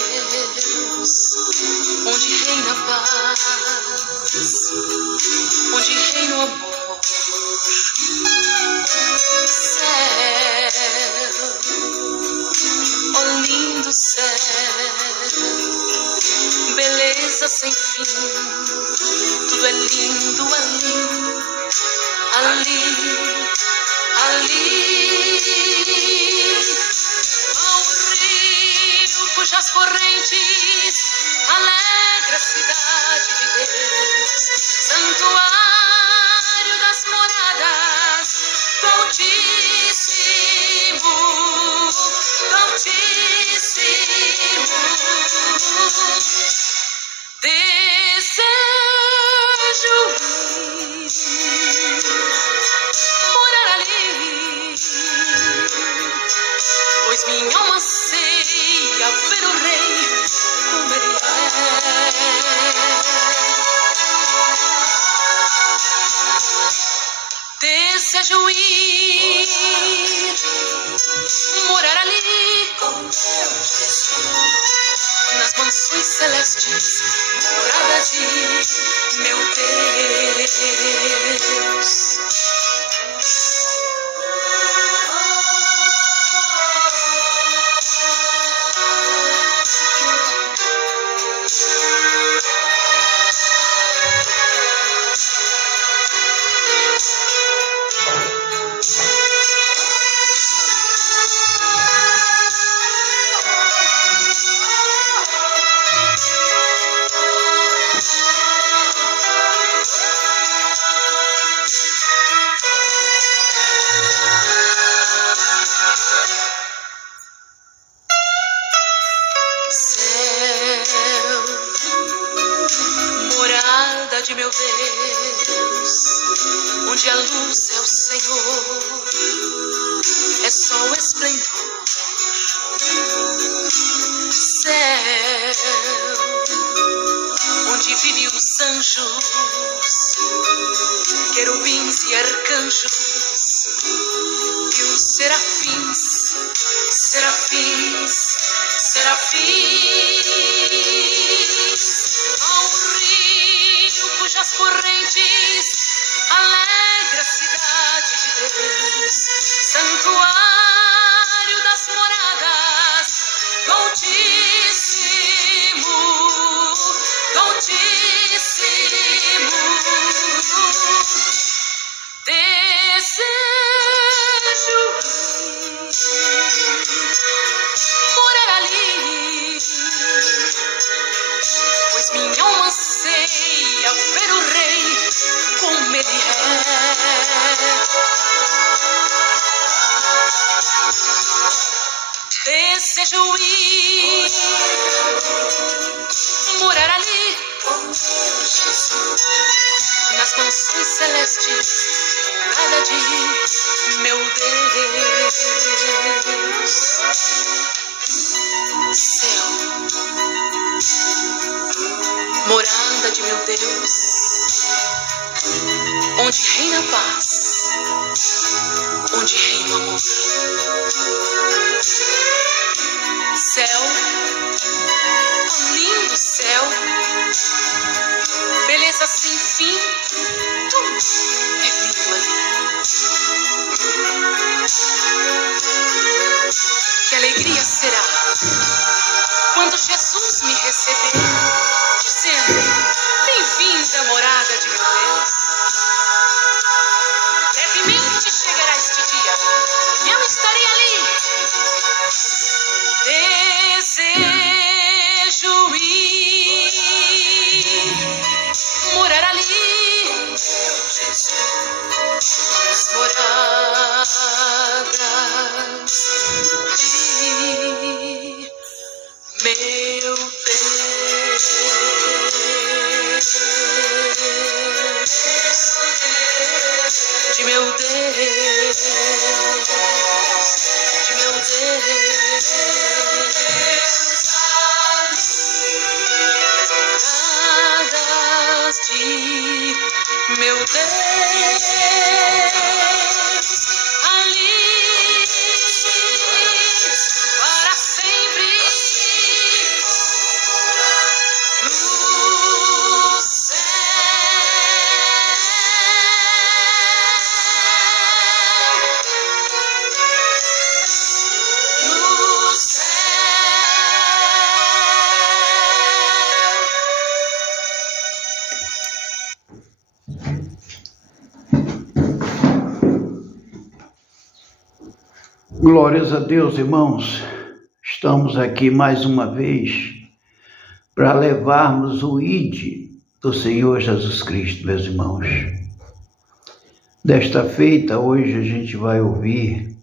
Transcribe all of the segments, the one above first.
Deus, onde reina a paz, onde reina o amor. Céu, ó lindo céu, beleza sem fim, tudo é lindo ali, ali, ali. Ao rio cujas correntes alegra a cidade de Deus, santuário das moradas do Altíssimo, do Altíssimo. Desejo ir morar ali, pois minha alma anseia ver o Rei como Ele é. Desejo ir morar ali com Deus, nas mansões celestes, morada de meu Deus. De meu Deus, onde a luz é o Senhor, é só o esplendor. Céu, onde vivem os anjos, querubins e arcanjos, e os serafins, serafins, serafins. Ao rio cujas correntes alegra a cidade de Deus, santuário das moradas do Altíssimo, do Altíssimo. Desejo morar ali, pois minha alma anseia ver o Rei como Ele é. Desejo ir morar ali nas mansões celestes, morada de meu Deus. Céu, morada de meu Deus, onde reina a paz, onde reina o amor. Céu, ó lindo céu, beleza sem fim, tudo é lindo ali. Que alegria será quando Jesus me receber, dizendo: bem-vinda, morada de meu Deus. Brevemente chegará este dia e eu estarei ali. Desejo ir morar ali, nas moradas de meu Deus, de meu Deus, de meu Deus, moradas de meu Deus, ali para sempre Glórias a Deus, irmãos. Estamos aqui mais uma vez para levarmos o ID do Senhor Jesus Cristo, meus irmãos. Desta feita, hoje a gente vai ouvir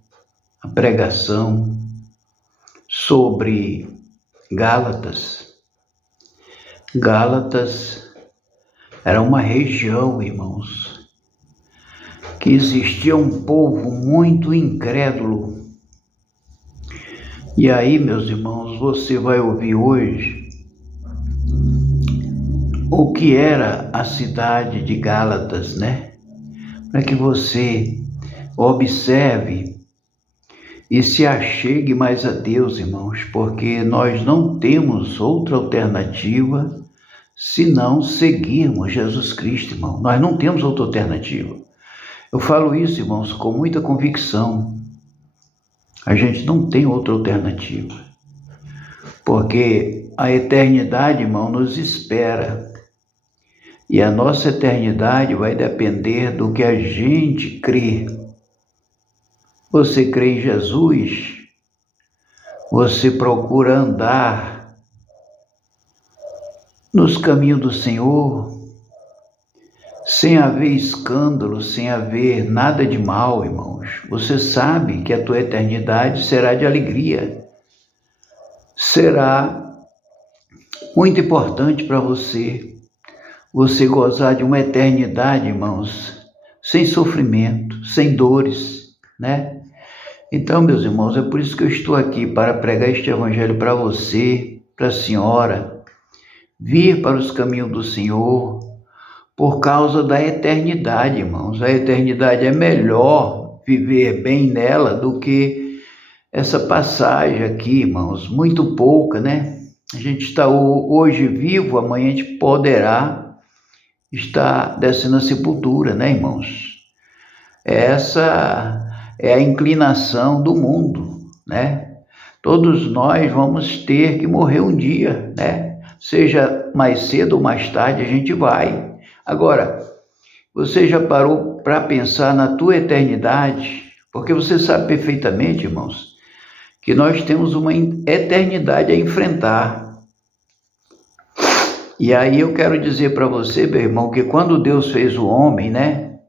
a pregação sobre Gálatas. Gálatas era uma região, irmãos, que existia um povo muito incrédulo. E aí, meus irmãos, você vai ouvir hoje o que era a cidade de Gálatas, né? Para que você observe e se achegue mais a Deus, irmãos, porque nós não temos outra alternativa senão seguirmos Jesus Cristo, irmão. Nós não temos outra alternativa. Eu falo isso, irmãos, com muita convicção. A gente não tem outra alternativa, porque a eternidade, irmão, nos espera. E a nossa eternidade vai depender do que a gente crê. Você crê em Jesus? Você procura andar nos caminhos do Senhor, sem haver escândalo, sem haver nada de mal, irmãos. Você sabe que a tua eternidade será de alegria. Será muito importante para você gozar de uma eternidade, irmãos, sem sofrimento, sem dores, né? Então, meus irmãos, é por isso que eu estou aqui, para pregar este evangelho para você, para a senhora, vir para os caminhos do Senhor, por causa da eternidade, irmãos. A eternidade é melhor viver bem nela do que essa passagem aqui, irmãos, muito pouca, né? A gente está hoje vivo, amanhã a gente poderá estar descendo a sepultura, né, irmãos? Essa é a inclinação do mundo, né? Todos nós vamos ter que morrer um dia, né? Seja mais cedo ou mais tarde, a gente vai. Agora, você já parou para pensar na tua eternidade? Porque você sabe perfeitamente, irmãos, que nós temos uma eternidade a enfrentar. E aí eu quero dizer para você, meu irmão, que quando Deus fez o homem, né?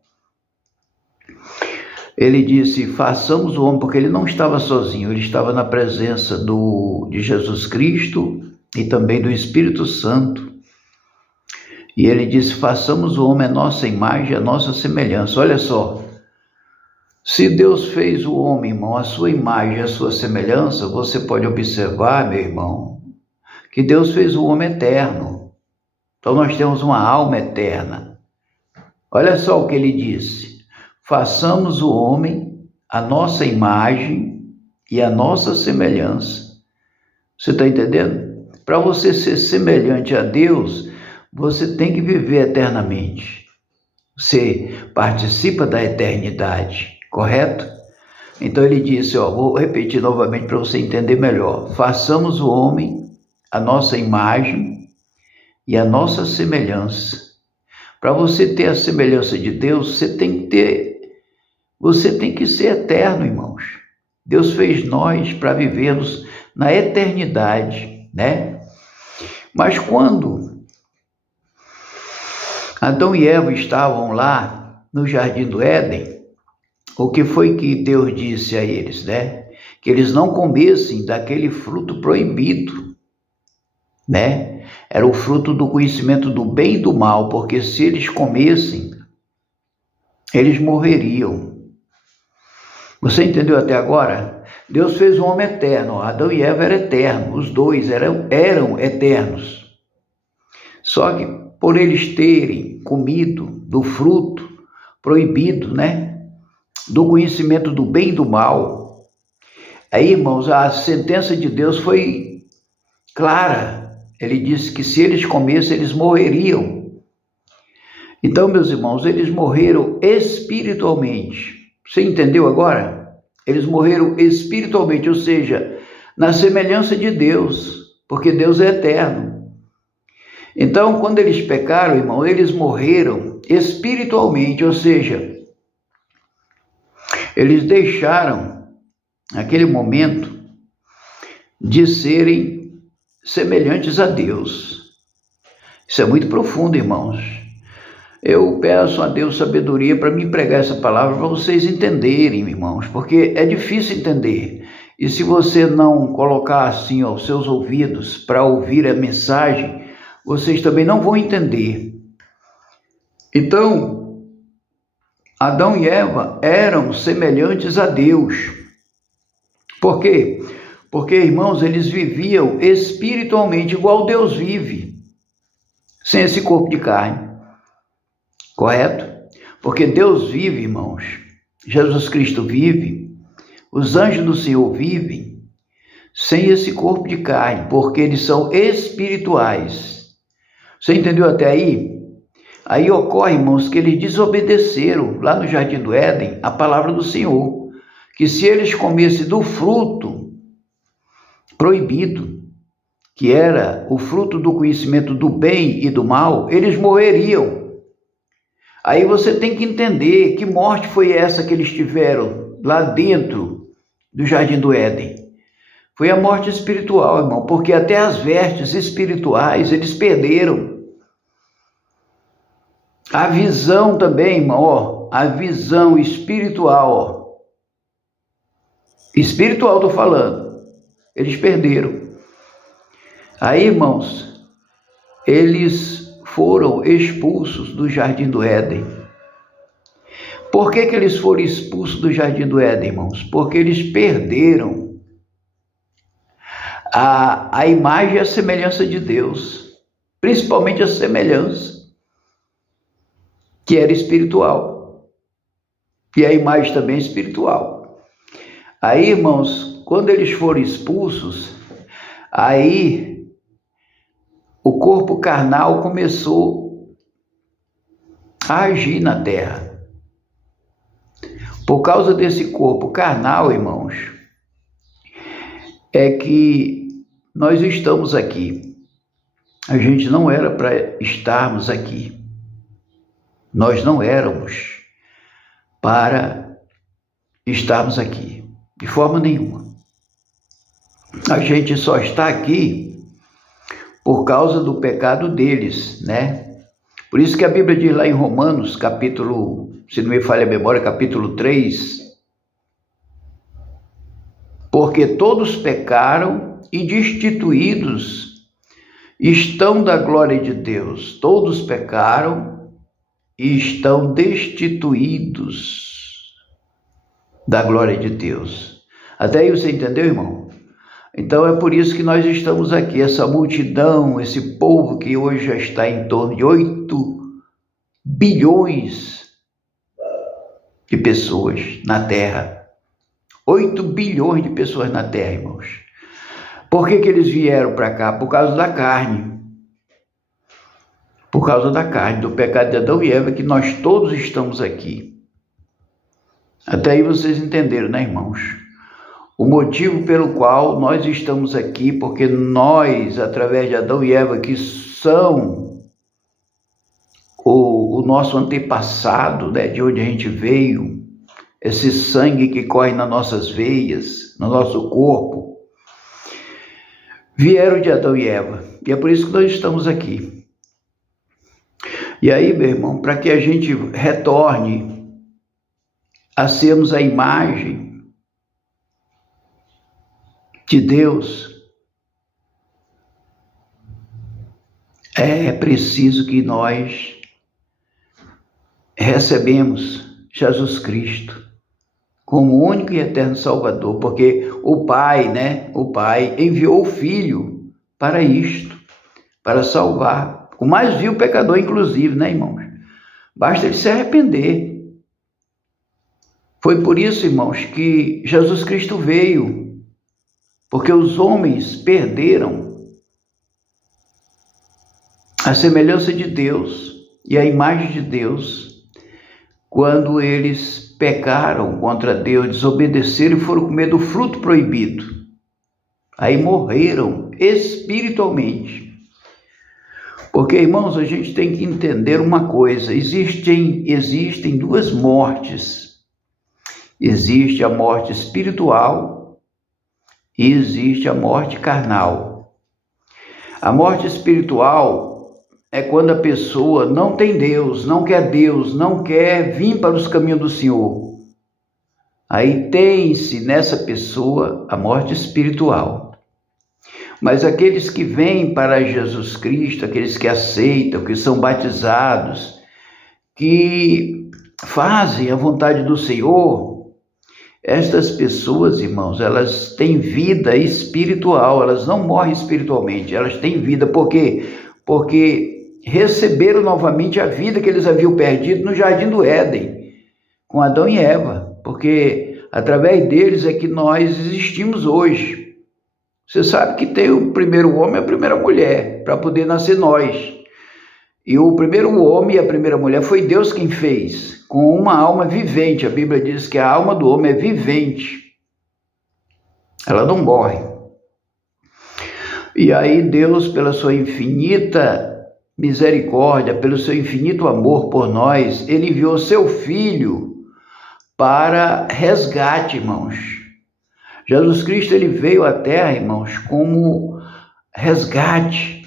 Ele disse, façamos o homem, porque ele não estava sozinho, ele estava na presença de Jesus Cristo e também do Espírito Santo. E ele disse, façamos o homem a nossa imagem, a nossa semelhança. Olha só, se Deus fez o homem, irmão, a sua imagem, a sua semelhança, você pode observar, meu irmão, que Deus fez o homem eterno. Então nós temos uma alma eterna. Olha só o que ele disse, façamos o homem a nossa imagem e a nossa semelhança. Você está entendendo? Para você ser semelhante a Deus, você tem que viver eternamente. Você participa da eternidade, correto? Então ele disse, vou repetir novamente para você entender melhor. Façamos o homem a nossa imagem e a nossa semelhança. Para você ter a semelhança de Deus, você tem que ser eterno, irmãos. Deus fez nós para vivermos na eternidade, né? Mas quando Adão e Eva estavam lá no Jardim do Éden, o que foi que Deus disse a eles, né? Que eles não comessem daquele fruto proibido, né? Era o fruto do conhecimento do bem e do mal, porque se eles comessem, eles morreriam. Você entendeu até agora? Deus fez o homem eterno, Adão e Eva eram eternos, os dois eram eternos. Só que por eles terem comido do fruto proibido, né? Do conhecimento do bem e do mal. Aí, irmãos, a sentença de Deus foi clara. Ele disse que se eles comessem, eles morreriam. Então, meus irmãos, eles morreram espiritualmente. Você entendeu agora? Eles morreram espiritualmente, ou seja, na semelhança de Deus, porque Deus é eterno. Então, quando eles pecaram, irmão, eles morreram espiritualmente, ou seja, eles deixaram naquele momento, de serem semelhantes a Deus. Isso é muito profundo, irmãos. Eu peço a Deus sabedoria para me pregar essa palavra para vocês entenderem, irmãos, porque é difícil entender. E se você não colocar assim aos seus ouvidos para ouvir a mensagem, vocês também não vão entender. Então, Adão e Eva eram semelhantes a Deus. Por quê? Porque, irmãos, eles viviam espiritualmente igual Deus vive, sem esse corpo de carne. Correto? Porque Deus vive, irmãos. Jesus Cristo vive. Os anjos do Senhor vivem sem esse corpo de carne, porque eles são espirituais. Você entendeu até aí? Aí ocorre, irmãos, que eles desobedeceram lá no Jardim do Éden a palavra do Senhor, que se eles comessem do fruto proibido, que era o fruto do conhecimento do bem e do mal, eles morreriam. Aí você tem que entender que morte foi essa que eles tiveram lá dentro do Jardim do Éden. Foi a morte espiritual, irmão, porque até as vestes espirituais eles perderam. A visão também, irmão, a visão espiritual, espiritual estou falando, eles perderam. Aí, irmãos, eles foram expulsos do Jardim do Éden. Por que eles foram expulsos do Jardim do Éden, irmãos? Porque eles perderam a imagem e a semelhança de Deus, principalmente a semelhança, que era espiritual, e a imagem também espiritual. Aí, irmãos, quando eles foram expulsos, aí o corpo carnal começou a agir na terra. Por causa desse corpo carnal, irmãos, é que nós estamos aqui. A gente não era para estarmos aqui. Nós não éramos para estarmos aqui, de forma nenhuma. A gente só está aqui por causa do pecado deles, né? Por isso que a Bíblia diz lá em Romanos, capítulo, se não me falha a memória, capítulo 3, porque todos pecaram e destituídos estão da glória de Deus. Todos pecaram e estão destituídos da glória de Deus. Até aí você entendeu, irmão? Então é por isso que nós estamos aqui, essa multidão, esse povo que hoje já está em torno de 8 bilhões de pessoas na Terra. 8 bilhões de pessoas na Terra, irmãos. Por que eles vieram para cá? Por causa da carne. Por causa da carne, do pecado de Adão e Eva, que nós todos estamos aqui. Até aí vocês entenderam, né, irmãos? O motivo pelo qual nós estamos aqui, porque nós, através de Adão e Eva, que são o nosso antepassado, né, de onde a gente veio, esse sangue que corre nas nossas veias, no nosso corpo, vieram de Adão e Eva. E é por isso que nós estamos aqui. E aí, meu irmão, para que a gente retorne a sermos a imagem de Deus, é preciso que nós recebemos Jesus Cristo como único e eterno Salvador, porque o Pai, né? O Pai enviou o Filho para isto, para salvar o mais vil pecador, inclusive, né, irmãos? Basta ele se arrepender. Foi por isso, irmãos, que Jesus Cristo veio, porque os homens perderam a semelhança de Deus e a imagem de Deus quando eles pecaram contra Deus, desobedeceram e foram comer do fruto proibido. Aí morreram espiritualmente. Porque, irmãos, a gente tem que entender uma coisa: existem duas mortes. Existe a morte espiritual e existe a morte carnal. A morte espiritual é quando a pessoa não tem Deus, não quer vir para os caminhos do Senhor. Aí tem-se nessa pessoa a morte espiritual. Mas aqueles que vêm para Jesus Cristo, aqueles que aceitam, que são batizados, que fazem a vontade do Senhor, estas pessoas, irmãos, elas têm vida espiritual, elas não morrem espiritualmente, elas têm vida. Por quê? Porque receberam novamente a vida que eles haviam perdido no Jardim do Éden, com Adão e Eva, porque através deles é que nós existimos hoje. Você sabe que tem o primeiro homem e a primeira mulher, para poder nascer nós. E o primeiro homem e a primeira mulher foi Deus quem fez, com uma alma vivente. A Bíblia diz que a alma do homem é vivente. Ela não morre. E aí Deus, pela sua infinita misericórdia, pelo seu infinito amor por nós, ele enviou seu Filho para resgate, irmãos. Jesus Cristo, ele veio à Terra, irmãos, como resgate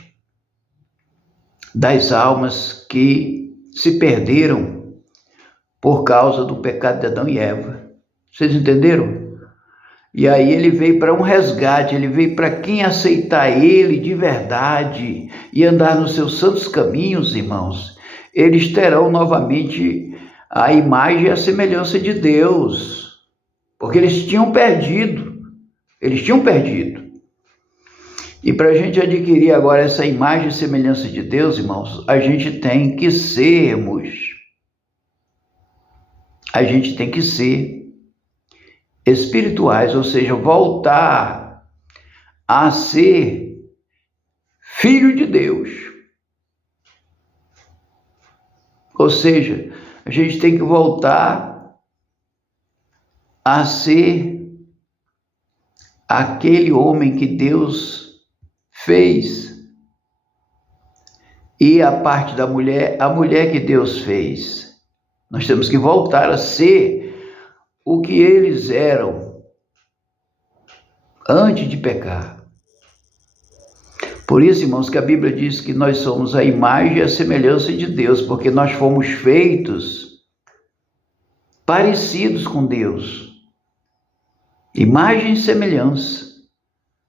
das almas que se perderam por causa do pecado de Adão e Eva. Vocês entenderam? E aí ele veio para um resgate, ele veio para quem aceitar ele de verdade e andar nos seus santos caminhos, irmãos, eles terão novamente a imagem e a semelhança de Deus, porque eles tinham perdido. E para a gente adquirir agora essa imagem e semelhança de Deus, irmãos, a gente tem que ser espirituais, ou seja, voltar a ser filho de Deus. Ou seja, a gente tem que voltar a ser aquele homem que Deus fez. E a parte da mulher, a mulher que Deus fez. Nós temos que voltar a ser o que eles eram antes de pecar. Por isso, irmãos, que a Bíblia diz que nós somos a imagem e a semelhança de Deus, porque nós fomos feitos parecidos com Deus. Imagem e semelhança.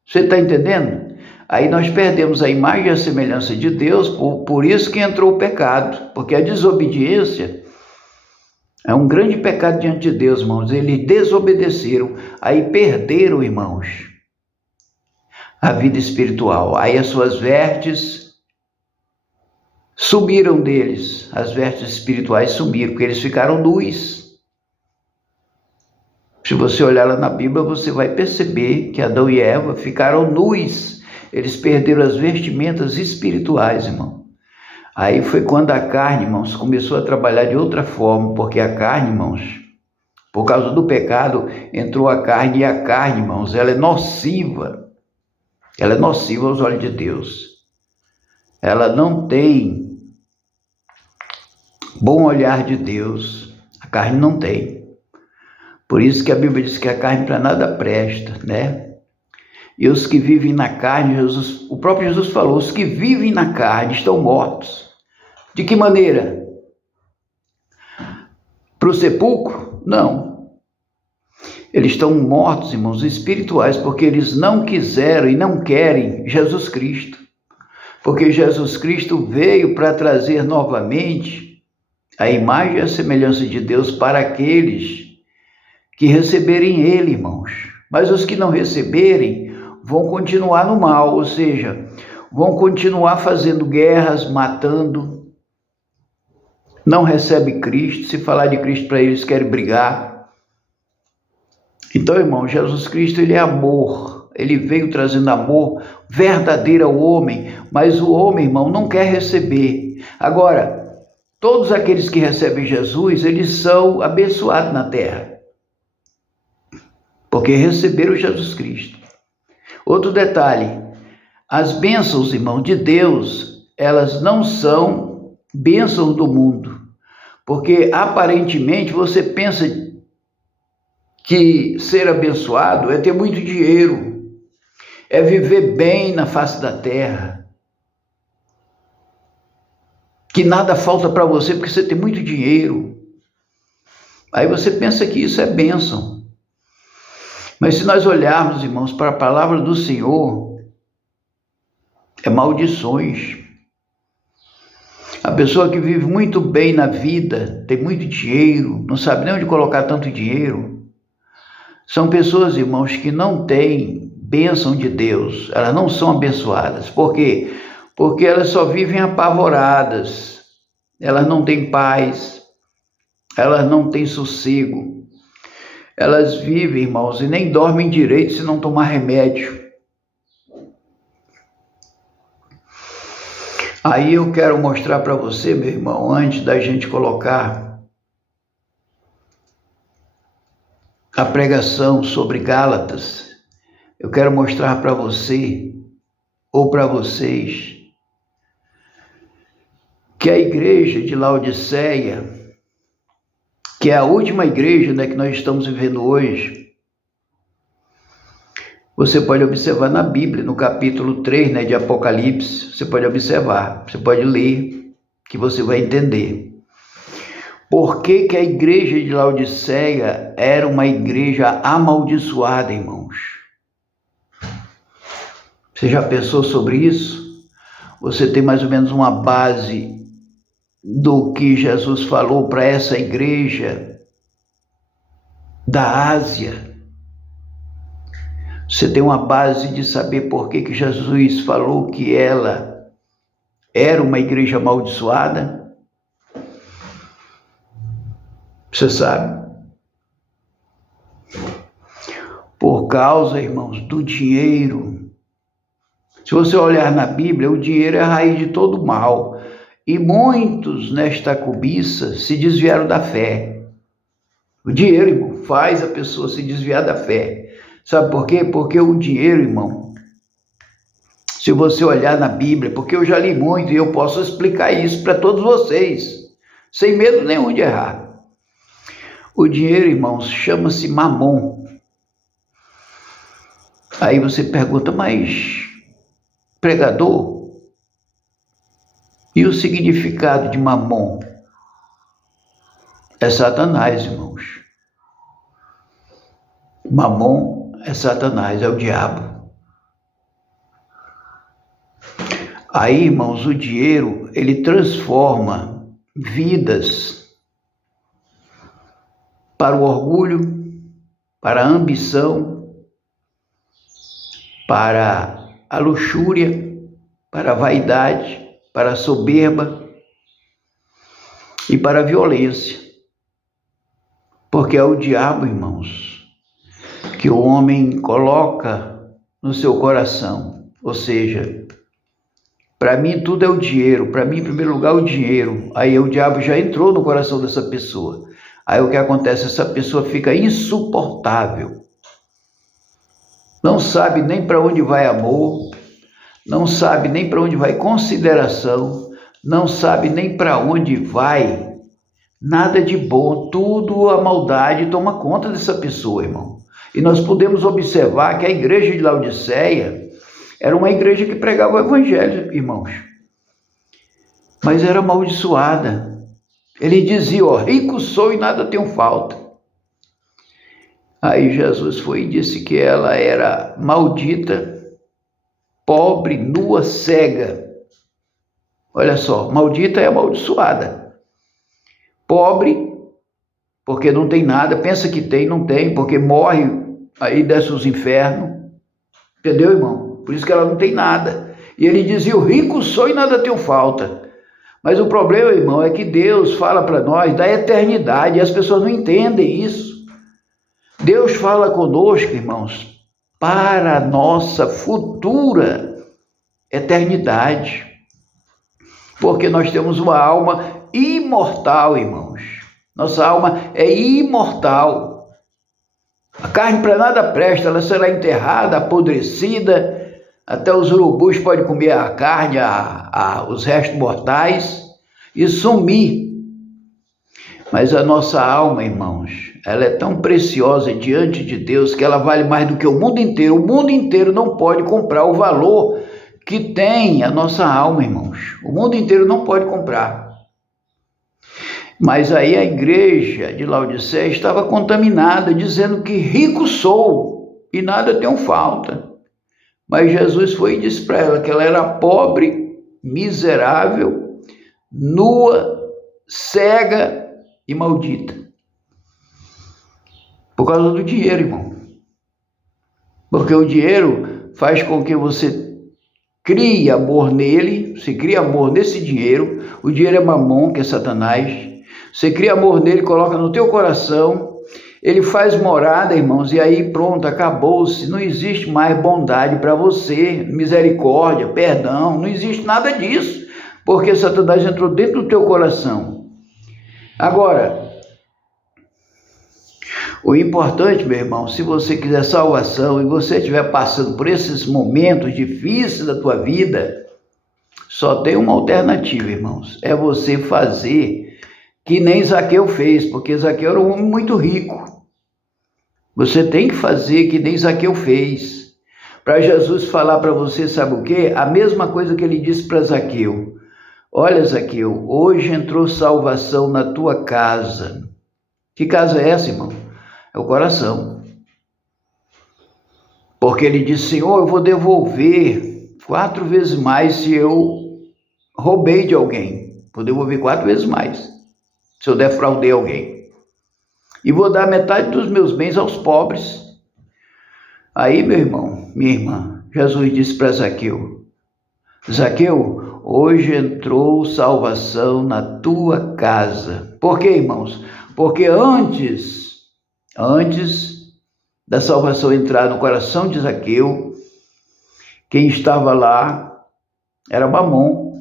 Você está entendendo? Aí nós perdemos a imagem e a semelhança de Deus, por isso que entrou o pecado, porque a desobediência é um grande pecado diante de Deus, irmãos. Eles desobedeceram, aí perderam, irmãos, a vida espiritual. Aí as suas vestes subiram deles, as vestes espirituais subiram, porque eles ficaram nus. Se você olhar lá na Bíblia, você vai perceber que Adão e Eva ficaram nus. Eles perderam as vestimentas espirituais, irmão. Aí foi quando a carne, irmãos, começou a trabalhar de outra forma, porque a carne, irmãos, por causa do pecado, entrou a carne, e a carne, irmãos, ela é nociva. Ela é nociva aos olhos de Deus. Ela não tem bom olhar de Deus. A carne não tem. Por isso que a Bíblia diz que a carne para nada presta, né? E os que vivem na carne, o próprio Jesus falou, os que vivem na carne estão mortos. De que maneira? Para o sepulcro? Não. Eles estão mortos, irmãos, espirituais, porque eles não quiseram e não querem Jesus Cristo. Porque Jesus Cristo veio para trazer novamente a imagem e a semelhança de Deus para aqueles que receberem ele, irmãos. Mas os que não receberem vão continuar no mal, ou seja, vão continuar fazendo guerras, matando. Não recebe Cristo, se falar de Cristo para eles querem brigar. Então, irmão, Jesus Cristo, ele é amor. Ele veio trazendo amor verdadeiro ao homem, mas o homem, irmão, não quer receber. Agora, todos aqueles que recebem Jesus, eles são abençoados na terra, porque receberam Jesus Cristo. Outro detalhe, as bênçãos, irmão, de Deus, elas não são bênçãos do mundo, porque aparentemente você pensa que ser abençoado é ter muito dinheiro, é viver bem na face da terra, que nada falta para você porque você tem muito dinheiro. Aí você pensa que isso é bênção. Mas se nós olharmos, irmãos, para a palavra do Senhor, é maldições. A pessoa que vive muito bem na vida, tem muito dinheiro, não sabe nem onde colocar tanto dinheiro, são pessoas, irmãos, que não têm bênção de Deus, elas não são abençoadas. Por quê? Porque elas só vivem apavoradas, elas não têm paz, elas não têm sossego. Elas vivem, irmãos, e nem dormem direito se não tomar remédio. Aí eu quero mostrar para você, meu irmão, antes da gente colocar a pregação sobre Gálatas, eu quero mostrar para você, ou para vocês, que a igreja de Laodiceia, que é a última igreja, né, que nós estamos vivendo hoje, você pode observar na Bíblia, no capítulo 3, né, de Apocalipse, você pode observar, você pode ler, que você vai entender. Por que que a igreja de Laodiceia era uma igreja amaldiçoada, irmãos? Você já pensou sobre isso? Você tem mais ou menos uma base do que Jesus falou para essa igreja da Ásia? Você tem uma base de saber por que que Jesus falou que ela era uma igreja amaldiçoada? Você sabe? Por causa, irmãos, do dinheiro. Se você olhar na Bíblia, o dinheiro é a raiz de todo mal. E muitos nesta cobiça se desviaram da fé. O dinheiro, irmão, faz a pessoa se desviar da fé. Sabe por quê? Porque o dinheiro, irmão, se você olhar na Bíblia, porque eu já li muito e eu posso explicar isso para todos vocês, sem medo nenhum de errar. O dinheiro, irmãos, chama-se mamon. Aí você pergunta, mas pregador, e o significado de mamon? É Satanás, irmãos. Mamon é Satanás, é o diabo. Aí, irmãos, o dinheiro, ele transforma vidas para o orgulho, para a ambição, para a luxúria, para a vaidade, para a soberba e para a violência. Porque é o diabo, irmãos, que o homem coloca no seu coração. Ou seja, para mim tudo é o dinheiro, para mim em primeiro lugar o dinheiro. Aí o diabo já entrou no coração dessa pessoa. Aí o que acontece? Essa pessoa fica insuportável. Não sabe nem para onde vai amor, não sabe nem para onde vai consideração, não sabe nem para onde vai nada de bom. Tudo a maldade toma conta dessa pessoa, irmão. E nós podemos observar que a igreja de Laodiceia era uma igreja que pregava o evangelho, irmãos, mas era amaldiçoada. Ele dizia, ó, rico sou e nada tenho falta. Aí Jesus foi e disse que ela era maldita, pobre, nua, cega. Olha só, maldita é amaldiçoada. Pobre, porque não tem nada, pensa que tem, não tem, porque morre, aí desce os infernos. Entendeu, irmão? Por isso que ela não tem nada. E ele dizia, o rico sou e nada tenho falta. Mas o problema, irmão, é que Deus fala para nós da eternidade e as pessoas não entendem isso. Deus fala conosco, irmãos, para a nossa futura eternidade. Porque nós temos uma alma imortal, irmãos. Nossa alma é imortal. A carne para nada presta, ela será enterrada, apodrecida. Até os urubus podem comer a carne, os restos mortais e sumir. Mas a nossa alma, irmãos, ela é tão preciosa diante de Deus que ela vale mais do que o mundo inteiro. O mundo inteiro não pode comprar o valor que tem a nossa alma, irmãos. O mundo inteiro não pode comprar. Mas aí a igreja de Laodiceia estava contaminada, dizendo que rico sou e nada tenho falta. Mas Jesus foi e disse para ela que ela era pobre, miserável, nua, cega e maldita. Por causa do dinheiro, irmão. Porque o dinheiro faz com que você crie amor nele, você cria amor nesse dinheiro. O dinheiro é mamon, que é Satanás. Você cria amor nele, coloca no teu coração, ele faz morada, irmãos, e aí pronto, acabou-se. Não existe mais bondade para você, misericórdia, perdão, não existe nada disso, porque Satanás entrou dentro do teu coração. Agora, o importante, meu irmão, se você quiser salvação e você estiver passando por esses momentos difíceis da tua vida, só tem uma alternativa, irmãos, é você fazer que nem Zaqueu fez, porque Zaqueu era um homem muito rico. Você tem que fazer que nem Zaqueu fez. Para Jesus falar para você, sabe o quê? A mesma coisa que ele disse para Zaqueu. Olha, Zaqueu, hoje entrou salvação na tua casa. Que casa é essa, irmão? É o coração. Porque ele disse, Senhor, eu vou devolver 4 vezes mais se eu roubei de alguém. Vou devolver 4 vezes mais. Se eu defraudei alguém. E vou dar metade dos meus bens aos pobres. Aí, meu irmão, minha irmã, Jesus disse para Zaqueu, Zaqueu, hoje entrou salvação na tua casa. Por quê, irmãos? Porque antes da salvação entrar no coração de Zaqueu, quem estava lá era Mamon.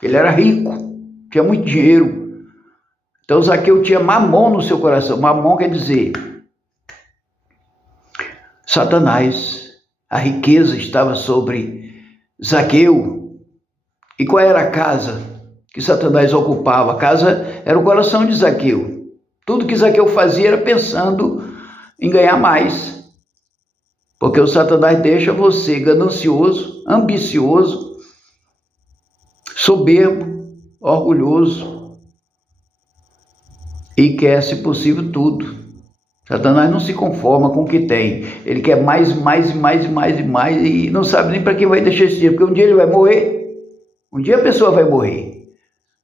Ele era rico, tinha muito dinheiro. Então Zaqueu tinha mamon no seu coração. Mamon quer dizer Satanás. A riqueza estava sobre Zaqueu. E qual era a casa que Satanás ocupava? A casa era o coração de Zaqueu. Tudo que Zaqueu fazia era pensando em ganhar mais. Porque o Satanás deixa você ganancioso, ambicioso, soberbo, orgulhoso. E quer, se possível, tudo. Satanás não se conforma com o que tem. Ele quer mais e não sabe nem para quem vai deixar esse dinheiro, porque um dia ele vai morrer. Um dia a pessoa vai morrer.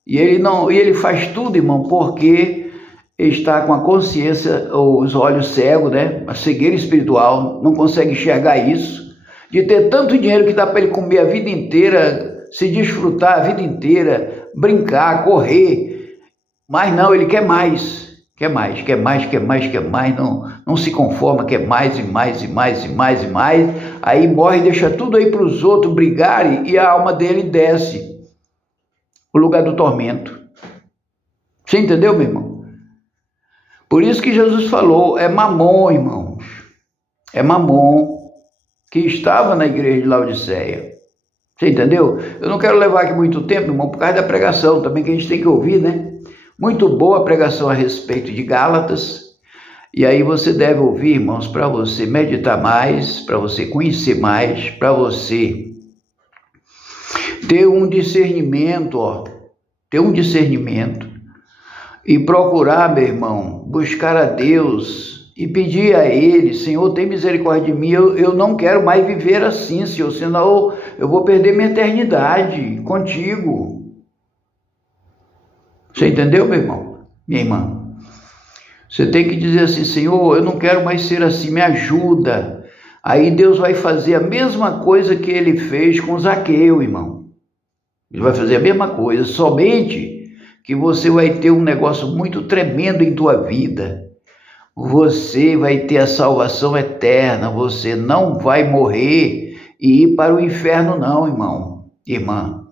E ele faz tudo, irmão, porque está com a consciência, os olhos cegos, né? A cegueira espiritual, não consegue enxergar isso. De ter tanto dinheiro que dá para ele comer a vida inteira, se desfrutar a vida inteira, brincar, correr. Mas não, ele quer mais, não se conforma, quer mais, aí morre e deixa tudo aí para os outros brigarem e a alma dele desce, o lugar do tormento. Você entendeu, meu irmão? Por isso que Jesus falou, é Mamon, irmãos, é Mamon que estava na igreja de Laodiceia. Você entendeu? Eu não quero levar aqui muito tempo, irmão, por causa da pregação também que a gente tem que ouvir, né? Muito boa a pregação a respeito de Gálatas, e aí você deve ouvir, irmãos, para você meditar mais, para você conhecer mais, para você ter um discernimento, e procurar, meu irmão, buscar a Deus e pedir a Ele, Senhor, tem misericórdia de mim, eu não quero mais viver assim, Senhor, senão eu vou perder minha eternidade contigo. Você entendeu, meu irmão? Minha irmã? Você tem que dizer assim, Senhor, eu não quero mais ser assim, me ajuda. Aí Deus vai fazer a mesma coisa que Ele fez com Zaqueu, irmão. Ele vai fazer a mesma coisa, somente que você vai ter um negócio muito tremendo em tua vida. Você vai ter a salvação eterna, você não vai morrer e ir para o inferno não, irmão, irmã.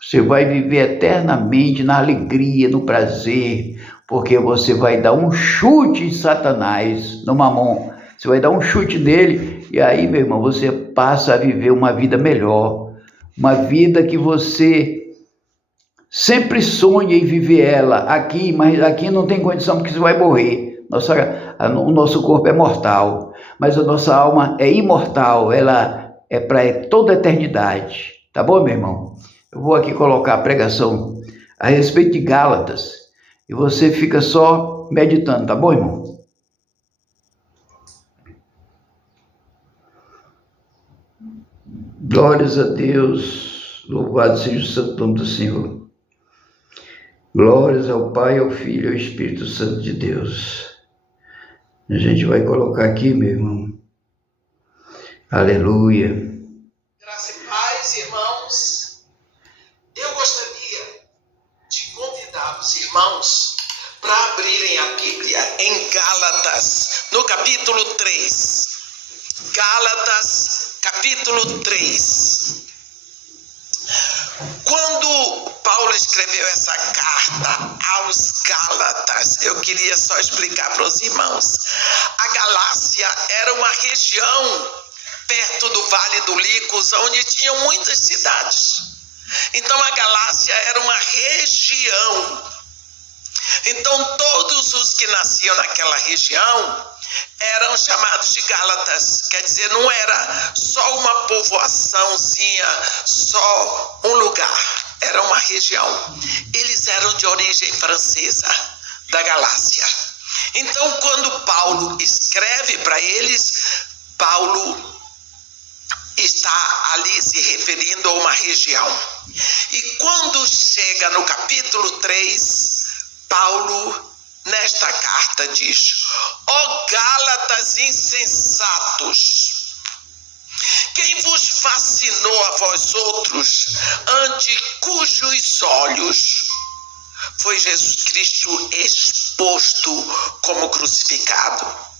Você vai viver eternamente na alegria, no prazer, porque você vai dar um chute em Satanás, no Mamon. Você vai dar um chute nele e aí, meu irmão, você passa a viver uma vida melhor. Uma vida que você Sempre sonhe em viver ela aqui, mas aqui não tem condição porque você vai morrer. O nosso corpo é mortal, mas a nossa alma é imortal, ela é para toda a eternidade. Tá bom, meu irmão? Eu vou aqui colocar a pregação a respeito de Gálatas e você fica só meditando, tá bom, irmão? Glórias a Deus, louvado seja o santo nome do Senhor. Glórias ao Pai, ao Filho e ao Espírito Santo de Deus. A gente vai colocar aqui, meu irmão. Aleluia. Graça e paz, irmãos. Eu gostaria de convidar os irmãos para abrirem a Bíblia em Gálatas, no capítulo 3. Gálatas, capítulo 3. Quando Paulo escreveu essa carta aos Gálatas, eu queria só explicar para os irmãos. A Galácia era uma região perto do Vale do Licos, onde tinham muitas cidades. Então a Galácia era uma região. Então todos os que nasciam naquela região eram chamados de Gálatas, quer dizer, não era só uma povoaçãozinha, só um lugar, era uma região. Eles eram de origem francesa, da Galácia. Então, quando Paulo escreve para eles, Paulo está ali se referindo a uma região. E quando chega no capítulo 3, Paulo, nesta carta, diz: ó Gálatas insensatos, quem vos fascinou a vós outros, ante cujos olhos foi Jesus Cristo exposto como crucificado?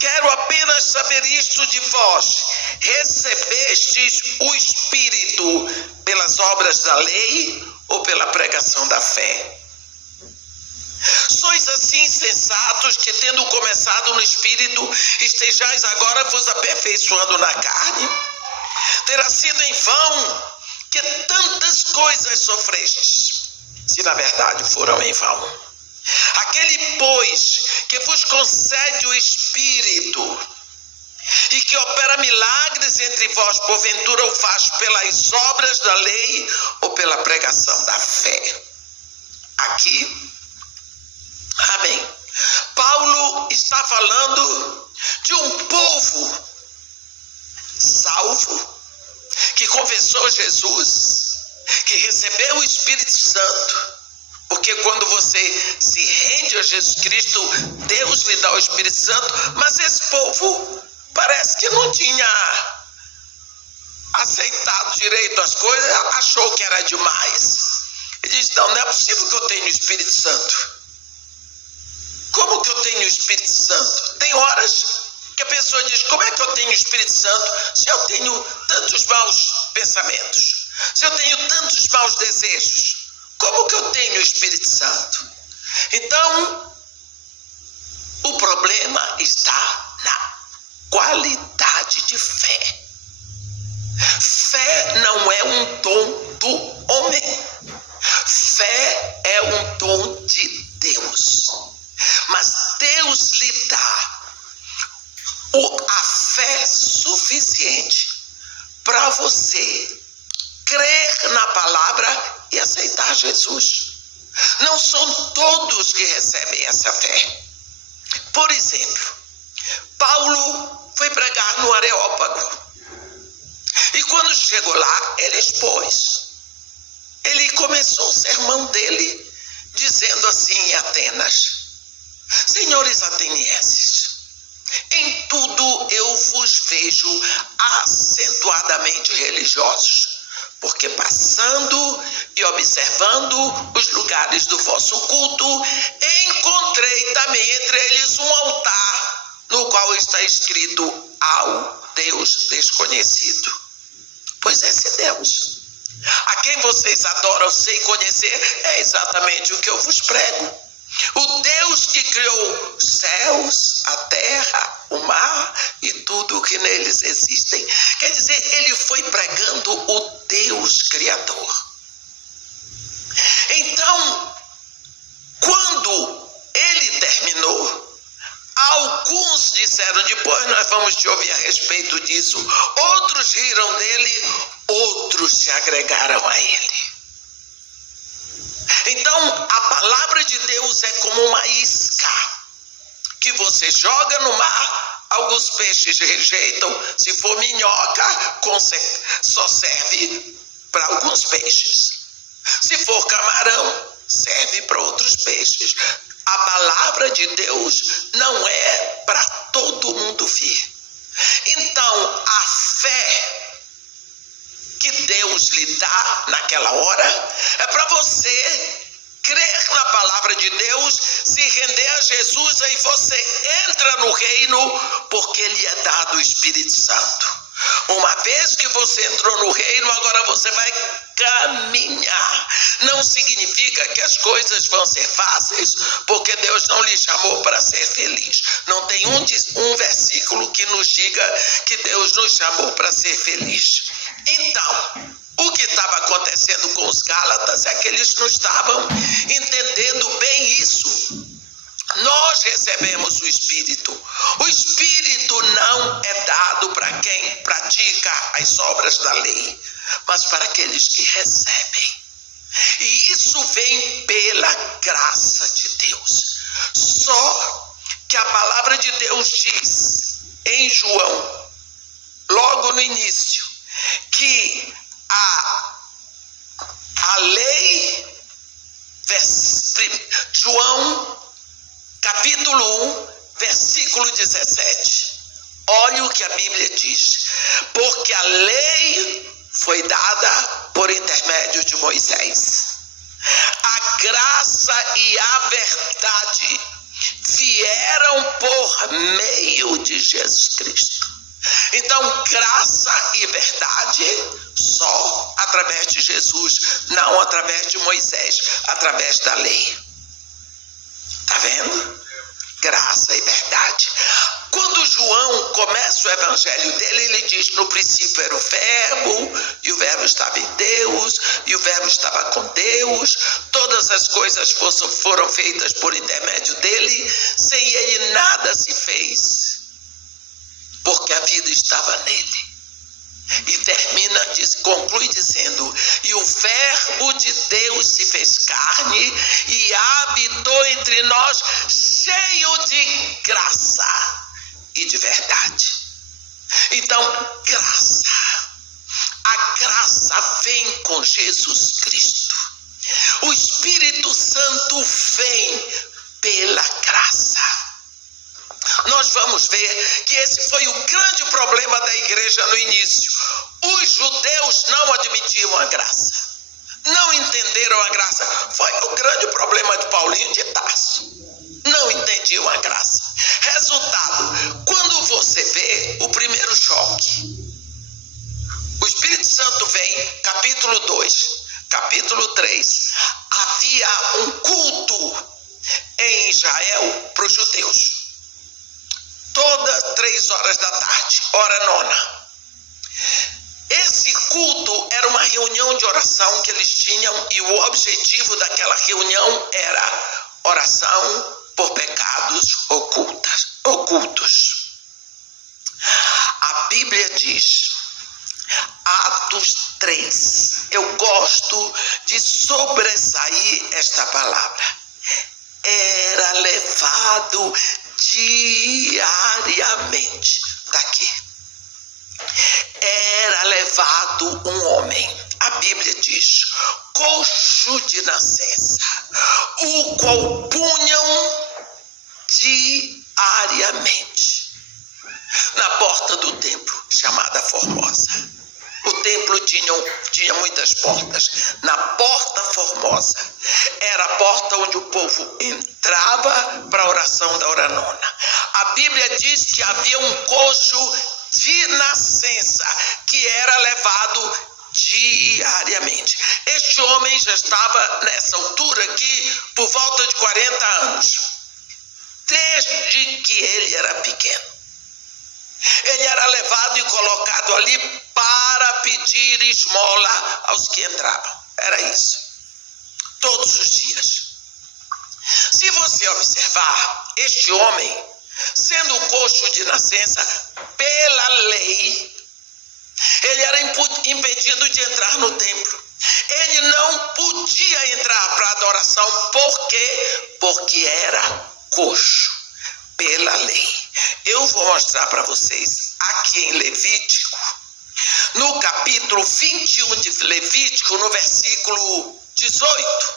Quero apenas saber isto de vós: recebestes o Espírito pelas obras da lei ou pela pregação da fé? Sois assim insensatos que, tendo começado no Espírito, estejais agora vos aperfeiçoando na carne? Terá sido em vão que tantas coisas sofrestes, se na verdade foram em vão. Aquele, pois, que vos concede o Espírito e que opera milagres entre vós, porventura o faz pelas obras da lei ou pela pregação da fé? Aqui, amém, Paulo está falando de um povo salvo, que confessou Jesus, que recebeu o Espírito Santo, porque quando você se rende a Jesus Cristo, Deus lhe dá o Espírito Santo, mas esse povo parece que não tinha aceitado direito as coisas, achou que era demais. E diz: não é possível que eu tenha o Espírito Santo. Como que eu tenho o Espírito Santo? Tem horas que a pessoa diz: como é que eu tenho o Espírito Santo se eu tenho tantos maus pensamentos? Se eu tenho tantos maus desejos? Como que eu tenho o Espírito Santo? Então, o problema está na qualidade de fé. Fé não é um dom do homem. Fé é um dom de Deus. Mas Deus lhe dá a fé suficiente para você crer na palavra e aceitar Jesus. Não são todos que recebem essa fé. Por exemplo, Paulo foi pregar no Areópago. E quando chegou lá, ele expôs. Ele começou o sermão dele dizendo assim em Atenas: senhores atenienses, em tudo eu vos vejo acentuadamente religiosos, porque passando e observando os lugares do vosso culto, encontrei também entre eles um altar, no qual está escrito: ao Deus desconhecido. Pois esse Deus, a quem vocês adoram sem conhecer, é exatamente o que eu vos prego. O Deus que criou os céus, a terra, o mar e tudo o que neles existem. Quer dizer, ele foi pregando o Deus Criador. Então, quando ele terminou, alguns disseram, depois nós vamos te ouvir a respeito disso. Outros riram dele, outros se agregaram a ele. Então, a palavra de Deus é como uma isca que você joga no mar, alguns peixes rejeitam. Se for minhoca, só serve para alguns peixes. Se for camarão, serve para outros peixes. A palavra de Deus não é para todo mundo vir. Então, a fé que Deus lhe dá naquela hora é para você crer na palavra de Deus, se render a Jesus, aí você entra no reino, porque lhe é dado o Espírito Santo. Uma vez que você entrou no reino, agora você vai caminhar. Não significa que as coisas vão ser fáceis, porque Deus não lhe chamou para ser feliz. Não tem um versículo que nos diga que Deus nos chamou para ser feliz. Então, o que estava acontecendo com os Gálatas é que eles não estavam entendendo bem isso. Nós recebemos o Espírito. O Espírito não é dado para quem pratica as obras da lei, mas para aqueles que recebem. E isso vem pela graça de Deus. Só que a palavra de Deus diz em João, logo no início, que a lei, João capítulo 1, versículo 17. Olha o que a Bíblia diz. Porque a lei foi dada por intermédio de Moisés. A graça e a verdade vieram por meio de Jesus Cristo. Então, graça e verdade só através de Jesus, não através de Moisés, através da lei. Está vendo? Graça e verdade. Quando João começa o evangelho dele, ele diz: no princípio era o verbo, e o verbo estava em Deus, e o verbo estava com Deus. Todas as coisas foram feitas por intermédio dele, sem ele nada se fez, porque a vida estava nele. E conclui dizendo: e o verbo de Deus se fez carne e habitou entre nós, cheio de graça e de verdade. Então, graça. A graça vem com Jesus Cristo. O Espírito Santo vem pela graça. Nós vamos ver que esse foi o grande problema da igreja no início. Os judeus não admitiam a graça, não entenderam a graça. Foi o grande problema de Paulinho de Tarso. Não entendiam a graça. Resultado, quando você vê o primeiro choque, o Espírito Santo vem, capítulo 2, capítulo 3, havia um culto em Israel para os judeus. Todas 3 horas da tarde, hora nona. Esse culto era uma reunião de oração que eles tinham, e o objetivo daquela reunião era oração por pecados ocultos. A Bíblia diz, Atos 3, eu gosto de sobressair esta palavra: era levado diariamente, daqui, era levado um homem, a Bíblia diz, coxo de nascença, o qual punham diariamente na porta do templo, chamada Formosa. O templo tinha muitas portas. Na porta Formosa era a porta onde o povo entrava para a oração da hora nona. A Bíblia diz que havia um coxo de nascença que era levado diariamente. Este homem já estava nessa altura aqui por volta de 40 anos, desde que ele era pequeno. Ele era levado e colocado ali para pedir esmola aos que entravam. Era isso. todos os dias. Se você observar, este homem, sendo coxo de nascença, pela lei, ele era impedido de entrar no templo. Ele não podia entrar para adoração. Por quê? Porque era coxo, pela lei. Eu vou mostrar para vocês aqui em Levítico, no capítulo 21 de Levítico, no versículo 18,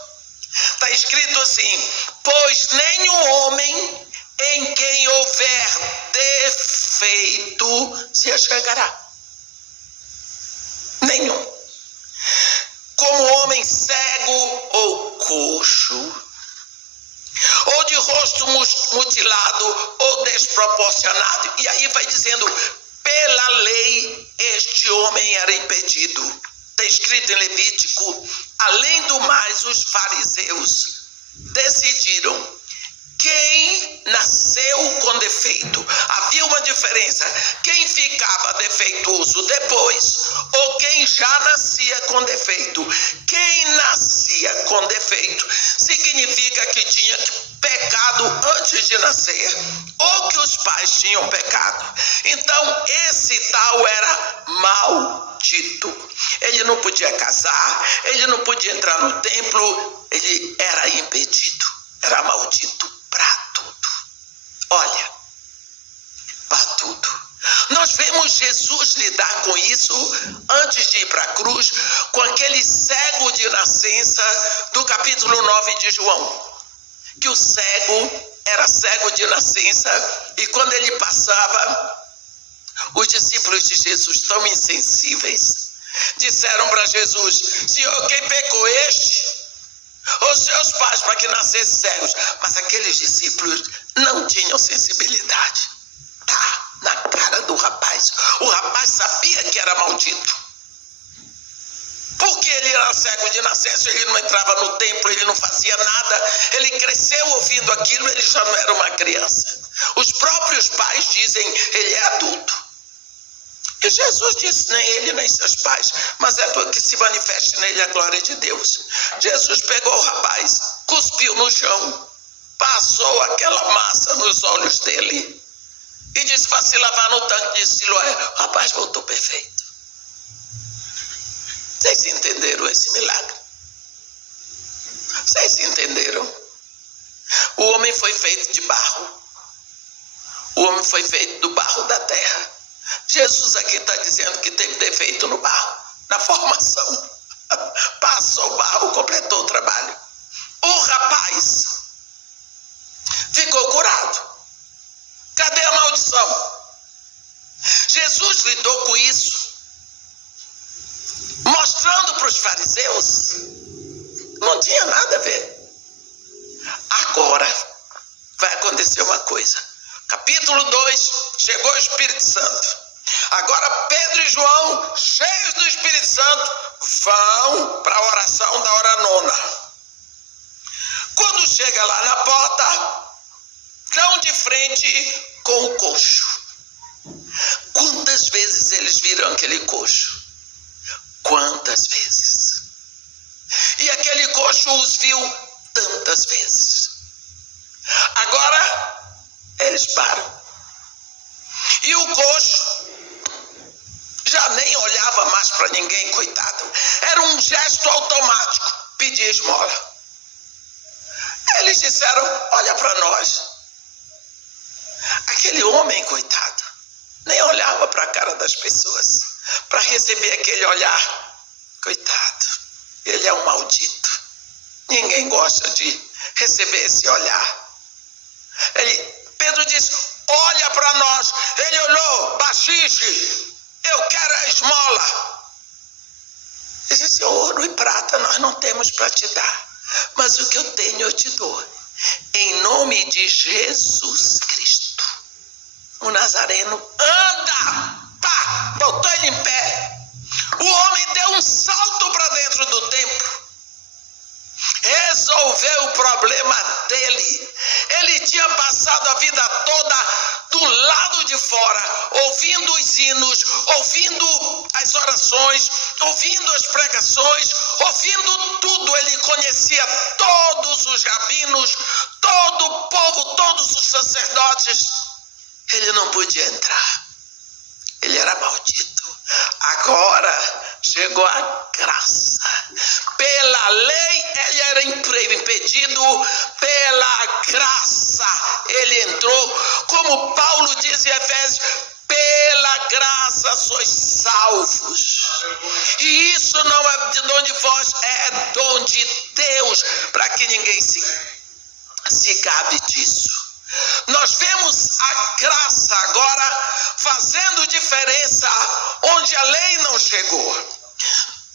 está escrito assim: pois nenhum homem em quem houver defeito se achegará. Nenhum. Como homem cego ou coxo, ou de rosto mutilado ou desproporcionado. E aí vai dizendo, pela lei este homem era impedido. Está escrito em Levítico: além do mais, os fariseus decidiram quem nasceu com defeito. Havia uma diferença: quem ficava defeituoso depois ou quem já nascia com defeito. Quem nascia com defeito significa que tinha pecado antes de nascer, ou que os pais tinham pecado. Então esse tal era maldito. Ele não podia casar, ele não podia entrar no templo, ele era impedido, era maldito para tudo. Olha, para tudo. Nós vemos Jesus lidar com isso antes de ir para a cruz, com aquele cego de nascença do capítulo 9 de João. Que o cego era cego de nascença e quando ele passava, os discípulos de Jesus, tão insensíveis, disseram para Jesus: Senhor, quem pecou, este ou seus pais, para que nascessem cegos? Mas aqueles discípulos não tinham sensibilidade. Tá na cara do rapaz. O rapaz sabia que era maldito. Porque ele era cego de nascença, ele não entrava no templo, ele não fazia nada. Ele cresceu ouvindo aquilo, ele já não era uma criança. Os próprios pais dizem, ele é adulto. E Jesus disse, nem ele nem seus pais, mas é porque se manifeste nele a glória de Deus. Jesus pegou o rapaz, cuspiu no chão, passou aquela massa nos olhos dele e disse para se lavar no tanque de Siloé. O rapaz voltou perfeito. Vocês entenderam esse milagre? Vocês entenderam? O homem foi feito de barro. O homem foi feito do barro da terra. Jesus aqui está dizendo que teve defeito no barro, na formação. Passou o barro, completou o trabalho. O rapaz ficou curado. Cadê a maldição? Jesus lidou com isso, mostrando para os fariseus, não tinha nada a ver. Agora vai acontecer uma coisa. Capítulo 2, chegou o Espírito Santo. Agora Pedro e João, cheios do Espírito Santo, vão para a oração da hora nona. Quando chega lá na porta, estão de frente com o coxo. Quantas vezes eles viram aquele coxo? Quantas vezes? E aquele coxo os viu tantas vezes. Agora eles param. E o coxo já nem olhava mais para ninguém, coitado. Era um gesto automático, pedir esmola. Eles disseram, olha para nós. Aquele homem, coitado, nem olhava para a cara das pessoas para receber aquele olhar. Coitado, ele é um maldito. Ninguém gosta de receber esse olhar. Pedro disse, olha para nós. Ele olhou, baxixe, eu quero a esmola. Ele disse, ouro e prata nós não temos para te dar, mas o que eu tenho eu te dou. Em nome de Jesus Cristo, o Nazareno, anda! Pá! Botou ele em pé. O homem deu um salto para dentro do templo. Resolveu o problema dele. Ele tinha passado a vida toda do lado de fora, ouvindo os hinos, ouvindo as orações, ouvindo as pregações, Ouvindo tudo, ele conhecia todos os rabinos, todo o povo, todos os sacerdotes. Ele não podia entrar. Ele era maldito. Agora chegou a graça. Pela lei ele era impedido, pela graça ele entrou. Como Paulo diz em Efésios, pela graça sois salvos. E isso não é de dom de vós, é dom de Deus, para que ninguém se gabe disso. Nós vemos a graça agora fazendo diferença onde a lei não chegou.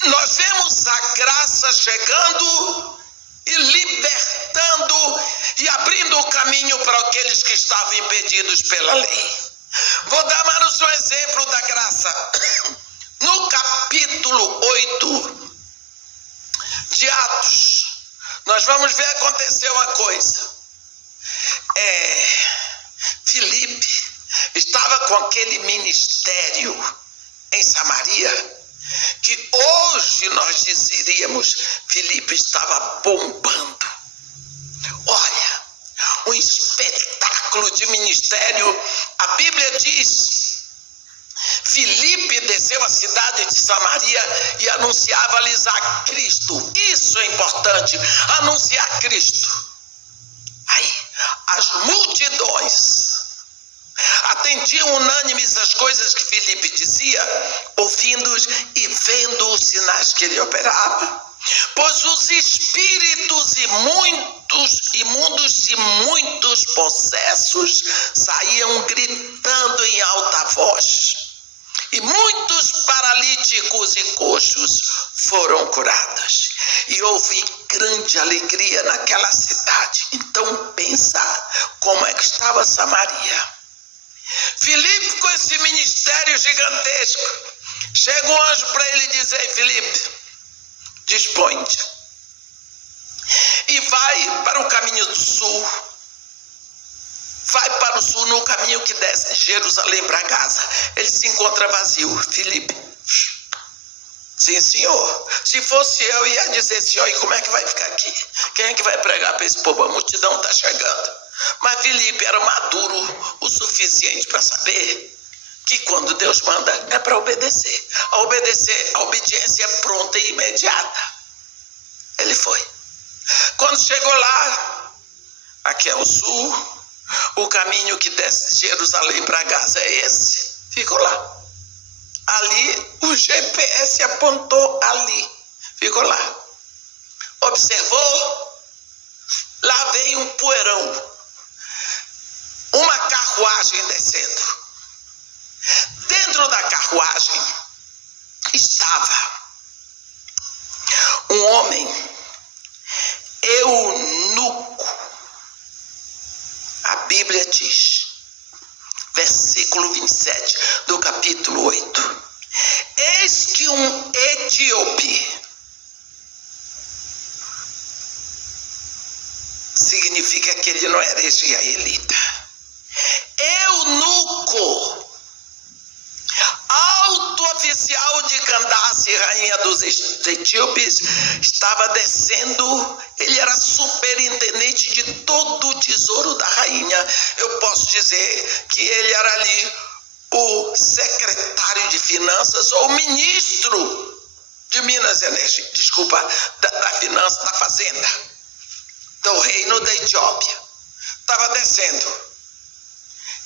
Nós vemos a graça chegando e libertando e abrindo o caminho para aqueles que estavam impedidos pela lei. Vou dar mais um exemplo da graça. No capítulo 8 de Atos, nós vamos ver acontecer uma coisa. Filipe estava com aquele ministério em Samaria, que hoje nós diríamos, Filipe estava bombando. Olha, um espetáculo de ministério. A Bíblia diz, Filipe desceu à cidade de Samaria e anunciava-lhes a Cristo. Isso é importante, anunciar Cristo. Aí, as multidões atendiam unânimes as coisas que Filipe dizia, ouvindo-os e vendo os sinais que ele operava. Pois os espíritos imundos e muitos possessos saíam gritando em alta voz. E muitos paralíticos e coxos foram curados. E houve grande alegria naquela cidade. Então pensa como é que estava Samaria. Filipe, com esse ministério gigantesco, chega um anjo para ele dizer: Filipe, dispõe-te e vai para o caminho do sul. Vai para o sul no caminho que desce de Jerusalém para Gaza. Ele se encontra vazio. Filipe, sim, senhor. Se fosse eu, ia dizer: senhor, e como é que vai ficar aqui? Quem é que vai pregar para esse povo? A multidão está chegando. Mas Filipe era maduro o suficiente para saber que quando Deus manda é para obedecer. A obediência é pronta e imediata. Ele foi. Quando chegou lá, aqui é o sul, o caminho que desce de Jerusalém para Gaza é esse. Ficou lá. Ali, o GPS apontou ali. Ficou lá. Observou? Lá veio um poeirão. Uma carruagem descendo. Dentro da carruagem estava um homem eunuco. A Bíblia diz, versículo 27 do capítulo 8. Eis que um etíope, significa que ele não era israelita, eunuco, alto oficial de Candace, rainha dos etíopes, estava descendo. Ele era superintendente de todo o tesouro da rainha. Eu posso dizer que ele era ali o secretário de finanças ou ministro de Minas e Energia, da finança, da fazenda, do reino da Etiópia. Estava descendo.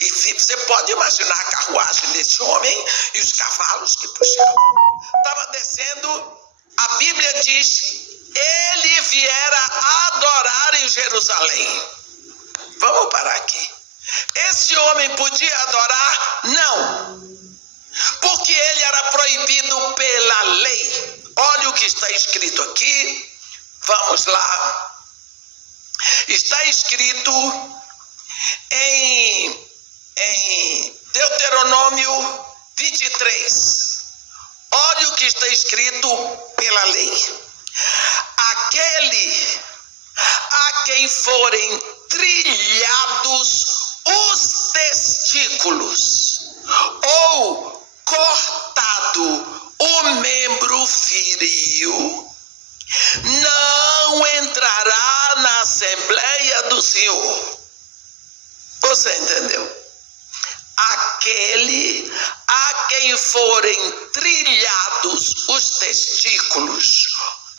E você pode imaginar a carruagem desse homem e os cavalos que puxavam. Estava descendo, a Bíblia diz, ele viera adorar em Jerusalém. Vamos parar aqui. Esse homem podia adorar? Não. Porque ele era proibido pela lei. Olha o que está escrito aqui. Vamos lá. Está escrito em Deuteronômio 23. Olha o que está escrito pela lei. Aquele a quem forem trilhados os testículos ou cortado o membro viril, aquele a quem forem trilhados os testículos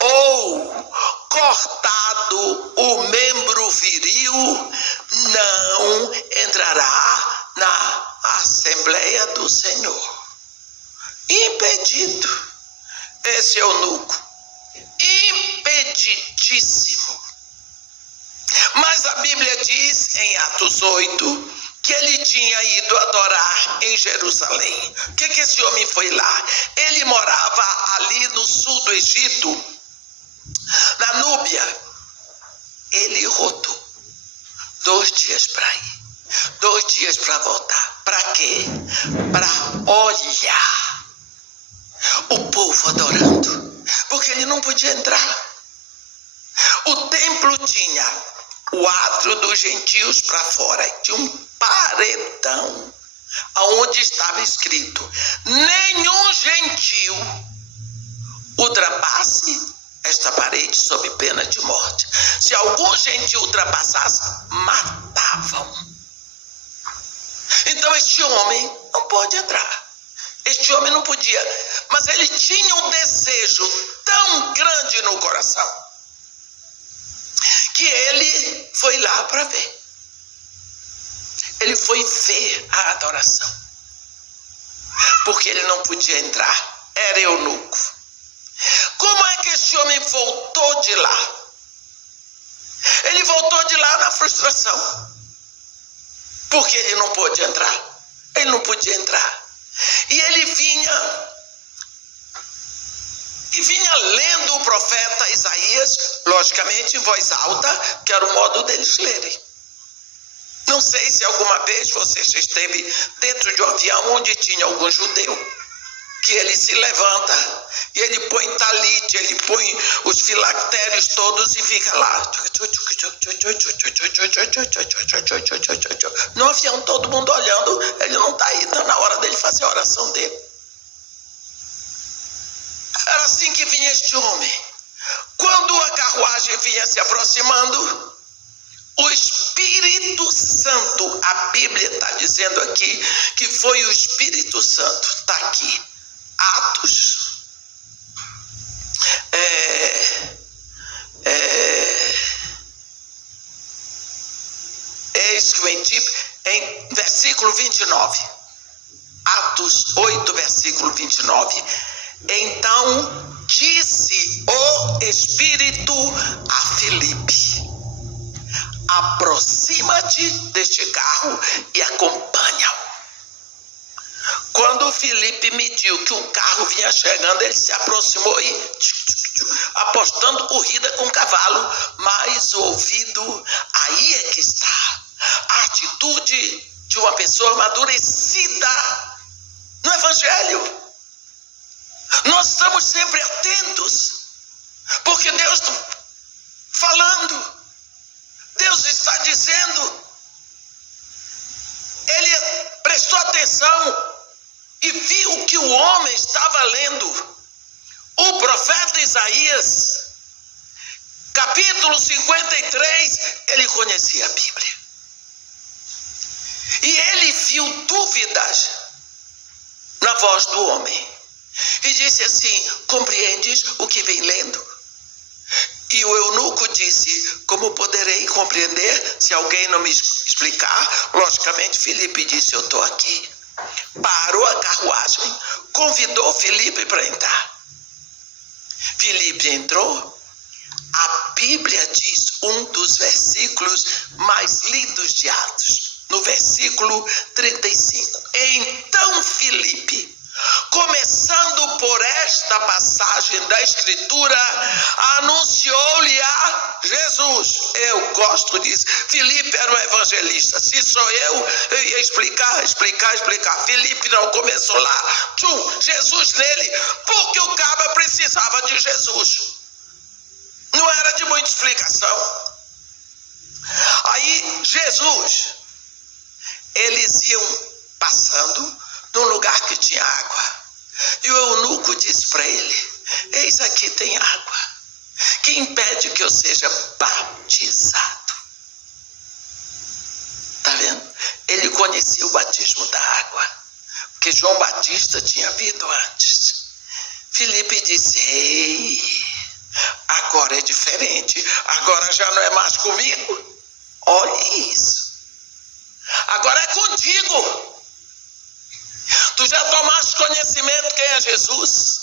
ou cortado o membro viril, não entrará na Assembleia do Senhor. Impedido. Esse eunuco, impedidíssimo. Mas a Bíblia diz em Atos 8 que ele tinha ido adorar em Jerusalém. O que esse homem foi lá? Ele morava ali no sul do Egito, na Núbia. Ele rodou 2 dias para ir, 2 dias para voltar. Para quê? Para olhar o povo adorando, porque ele não podia entrar. O templo tinha o átrio dos gentios para fora, tinha um paredão onde estava escrito: nenhum gentio ultrapasse esta parede sob pena de morte. Se algum gentio ultrapassasse, matavam. Então este homem não pode entrar. Este homem não podia, mas ele tinha um desejo tão grande no coração que ele foi lá para ver. Ele foi ver a adoração, porque ele não podia entrar, era eunuco. Como é que este homem voltou de lá? Ele voltou de lá na frustração, porque ele não pôde entrar. Ele não podia entrar. E ele vinha lendo o profeta Isaías, logicamente em voz alta, que era o modo deles lerem. Não sei se alguma vez você esteve dentro de um avião onde tinha algum judeu, que ele se levanta e ele põe talite, ele põe os filactérios todos e fica lá. No avião, todo mundo olhando, ele não está aí, está na hora dele fazer a oração dele. Era assim que vinha este homem. Quando a carruagem vinha se aproximando, o Espírito Santo, a Bíblia está dizendo aqui que foi o Espírito Santo, está aqui, Atos, em versículo 29, Atos 8, versículo 29, então disse o Espírito a Filipe: aproxima-te deste carro e acompanha-o. Quando Filipe mediu que o carro vinha chegando, ele se aproximou e apostando corrida com o cavalo, mas o ouvido, aí é que está a atitude de uma pessoa amadurecida no Evangelho. Nós estamos sempre atentos, porque Deus está falando, Deus está dizendo. Ele prestou atenção e viu que o homem estava lendo o profeta Isaías, capítulo 53, ele conhecia a Bíblia. E ele viu dúvidas na voz do homem. E disse assim: compreendes o que vem lendo? E o eunuco disse: como poderei compreender se alguém não me explicar? Logicamente, Filipe disse: eu estou aqui. Parou a carruagem, convidou Filipe para entrar. Filipe entrou. A Bíblia diz, um dos versículos mais lindos de Atos, no versículo 35. Então Filipe, começando por esta passagem da Escritura, anunciou-lhe a Jesus. Eu gosto disso. Filipe era um evangelista. Se sou eu ia explicar. Filipe não começou lá. Jesus nele, porque o cabra precisava de Jesus. Não era de muita explicação. Aí Jesus, eles iam passando num lugar que tinha água. E o eunuco disse para ele: eis aqui tem água, que impede que eu seja batizado. Está vendo? ele conhecia o batismo da água, porque João Batista tinha vindo antes. Filipe disse: ei, agora é diferente, agora já não é mais comigo. Olhe isso, agora é contigo. Tu já tomaste conhecimento quem é Jesus?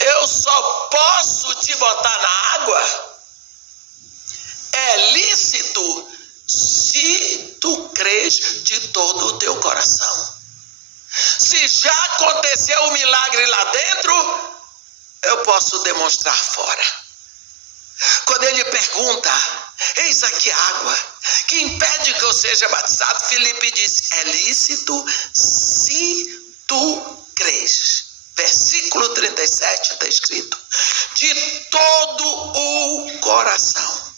Eu só posso te botar na água, é lícito, se tu crês de todo o teu coração. Se já aconteceu um milagre lá dentro, eu posso demonstrar fora. Quando ele pergunta: eis aqui a água, que impede que eu seja batizado? Filipe disse: é lícito se tu crês. Versículo 37 está escrito: de todo o coração.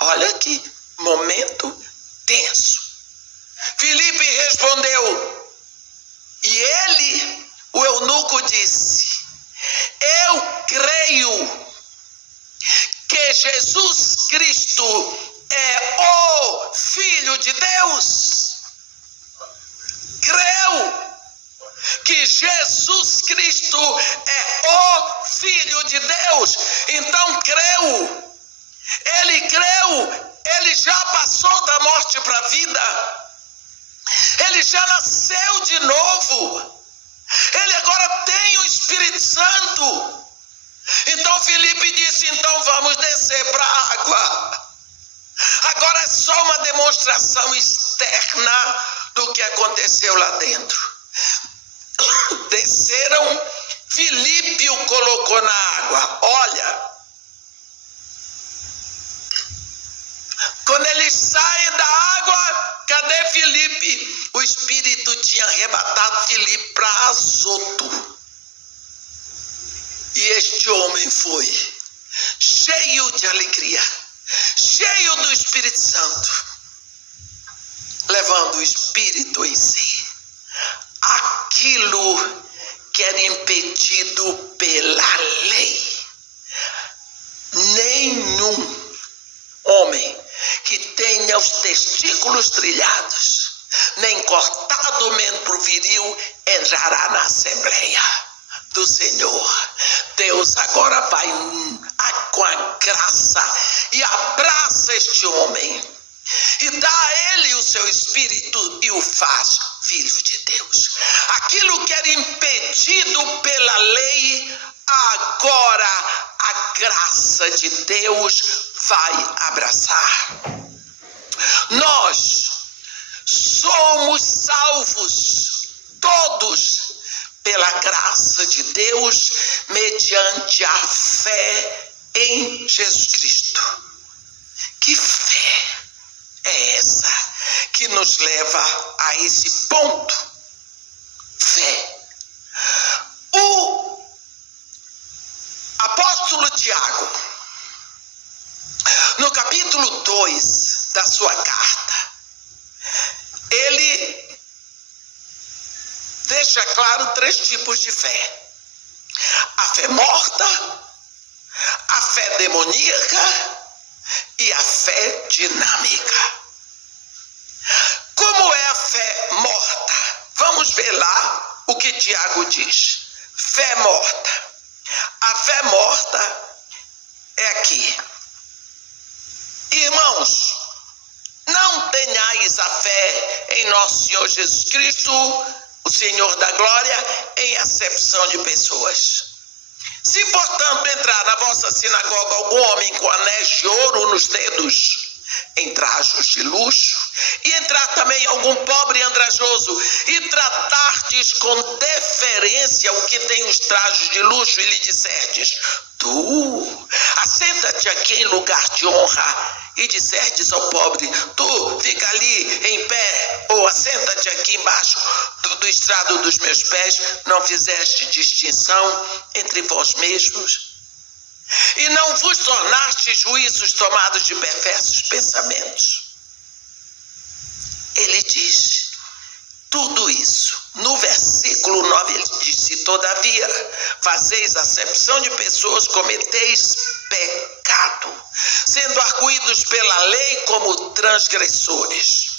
Olha aqui, momento tenso. Filipe respondeu, e ele, o eunuco, disse: eu creio que Jesus Cristo é o Filho de Deus. Creu que Jesus Cristo é o Filho de Deus. Então creu. Ele creu. Ele já passou da morte para a vida. Ele já nasceu de novo. Ele agora tem o Espírito Santo. Então Filipe disse: então vamos descer para a água. Agora é só uma demonstração externa do que aconteceu lá dentro. Desceram, Filipe o colocou na água. Olha, quando eles saem da água, cadê Filipe? O Espírito tinha arrebatado Filipe para Azoto. E este homem foi cheio de alegria, cheio do Espírito Santo, levando o Espírito em si. Aquilo que era impedido pela lei. Nenhum homem que tenha os testículos trilhados, nem cortado o membro viril, entrará na Assembleia do Senhor. Deus agora vai com a graça e abraça este homem e dá a ele o seu Espírito e o faz filho de Deus. Aquilo que era impedido pela lei, agora a graça de Deus vai abraçar. Nós somos salvos todos pela graça de Deus, mediante a fé em Jesus Cristo. Que fé é essa que nos leva a esse ponto? Fé. O apóstolo Tiago, no capítulo 2 da sua carta, ele deixa claro 3 tipos de fé: a fé morta, a fé demoníaca e a fé dinâmica. Como é a fé morta? Vamos ver lá o que Tiago diz. Fé morta. A fé morta é aqui. Irmãos, não tenhais a fé em nosso Senhor Jesus Cristo, o Senhor da glória, em acepção de pessoas. Se, portanto, entrar na vossa sinagoga algum homem com anéis de ouro nos dedos, em trajos de luxo, e entrar também algum pobre andrajoso, e tratardes com deferência o que tem os trajos de luxo, e lhe disserdes: tu, assenta-te aqui em lugar de honra, e disserdes ao pobre: tu, fica ali em pé, ou assenta-te aqui embaixo do estrado dos meus pés, não fizeste distinção entre vós mesmos? E não vos tornaste juízos tomados de perversos pensamentos? Ele diz tudo isso. No versículo 9 ele disse: todavia, fazeis acepção de pessoas, cometeis pecado. sendo arguídos pela lei como transgressores.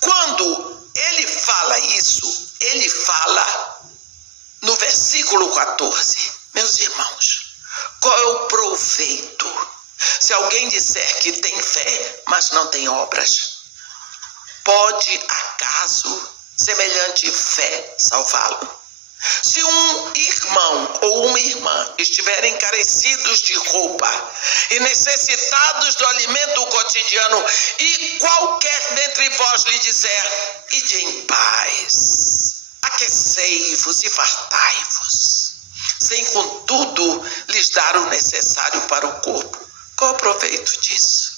Quando ele fala isso, ele fala no versículo 14. Meus irmãos, qual é o proveito se alguém disser que tem fé, mas não tem obras? Pode acaso semelhante fé salvá-lo? Se um irmão ou uma irmã estiverem carecidos de roupa e necessitados do alimento cotidiano, e qualquer dentre vós lhe disser: ide em paz, aquecei-vos e fartai-vos, sem contudo lhes dar o necessário para o corpo, qual o proveito disso?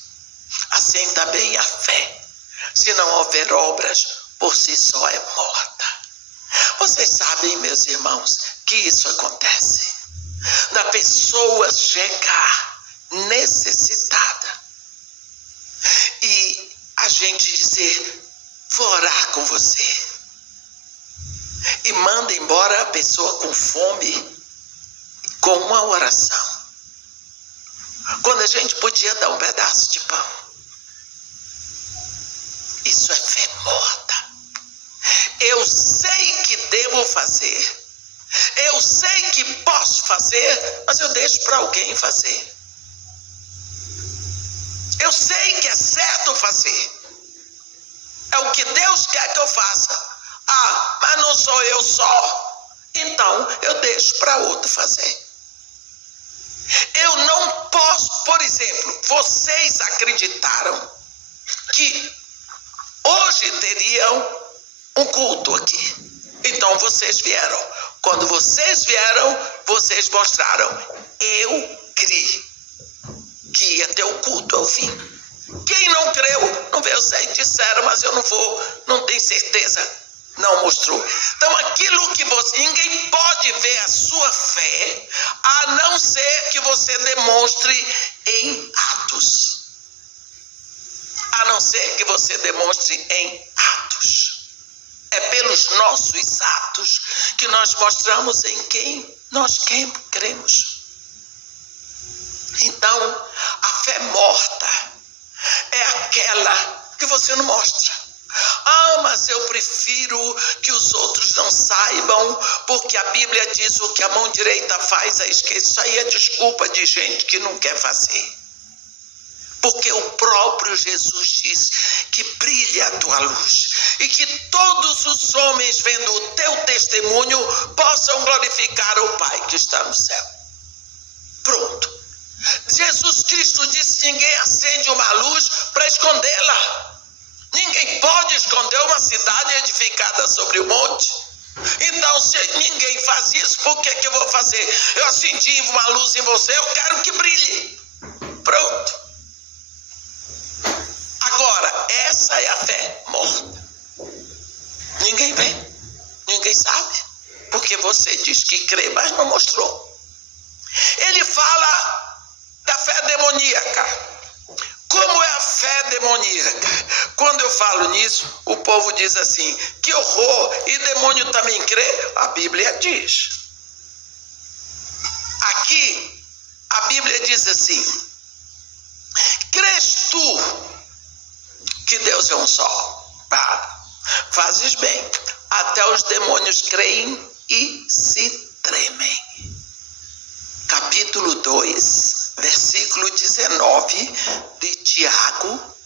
Assim também a fé, se não houver obras, por si só é morta. Vocês sabem, meus irmãos, que isso acontece. Da pessoa chegar necessitada e a gente dizer: vou orar com você, e manda embora a pessoa com fome com uma oração, quando a gente podia dar um pedaço de pão. Isso é fé morta. Eu sei que devo fazer, eu sei que posso fazer, mas eu deixo para alguém fazer. Eu sei que é certo fazer, é o que Deus quer que eu faça. Ah, mas não sou eu só, então eu deixo para outro fazer. Eu não posso, por exemplo, vocês acreditaram que hoje teriam um culto aqui. Então vocês vieram. Quando vocês vieram, vocês mostraram: eu criei que ia ter o culto, eu vim. Quem não creu, não veio, sei, disseram, mas eu não vou, não tenho certeza, não mostrou. Então aquilo que você, ninguém pode ver a sua fé, a não ser que você demonstre em atos. A não ser que você demonstre em atos. É pelos nossos atos que nós mostramos em quem nós cremos. Então, a fé morta é aquela que você não mostra. Ah, mas eu prefiro que os outros não saibam, porque a Bíblia diz: o que a mão direita faz, a esquerda. Isso aí é desculpa de gente que não quer fazer. Porque o próprio Jesus diz que brilhe a tua luz e que todos os homens, vendo o teu testemunho, possam glorificar o Pai que está no céu. Pronto. Jesus Cristo disse que ninguém acende uma luz para escondê-la. Ninguém pode esconder uma cidade edificada sobre o monte. Então, se ninguém faz isso, por que eu vou fazer? Eu acendi uma luz em você, eu quero que brilhe. Pronto. Agora, essa é a fé morta. Ninguém vê, ninguém sabe, porque você diz que crê, mas não mostrou. Ele fala da fé demoníaca. Como é a fé demoníaca? Quando eu falo nisso, o povo diz assim: que horror, e demônio também crê? A Bíblia diz. Aqui, a Bíblia diz assim: crês tu que Deus é um só? Fazes bem. Até os demônios creem e se tremem. Capítulo 2, versículo 19 de Tiago.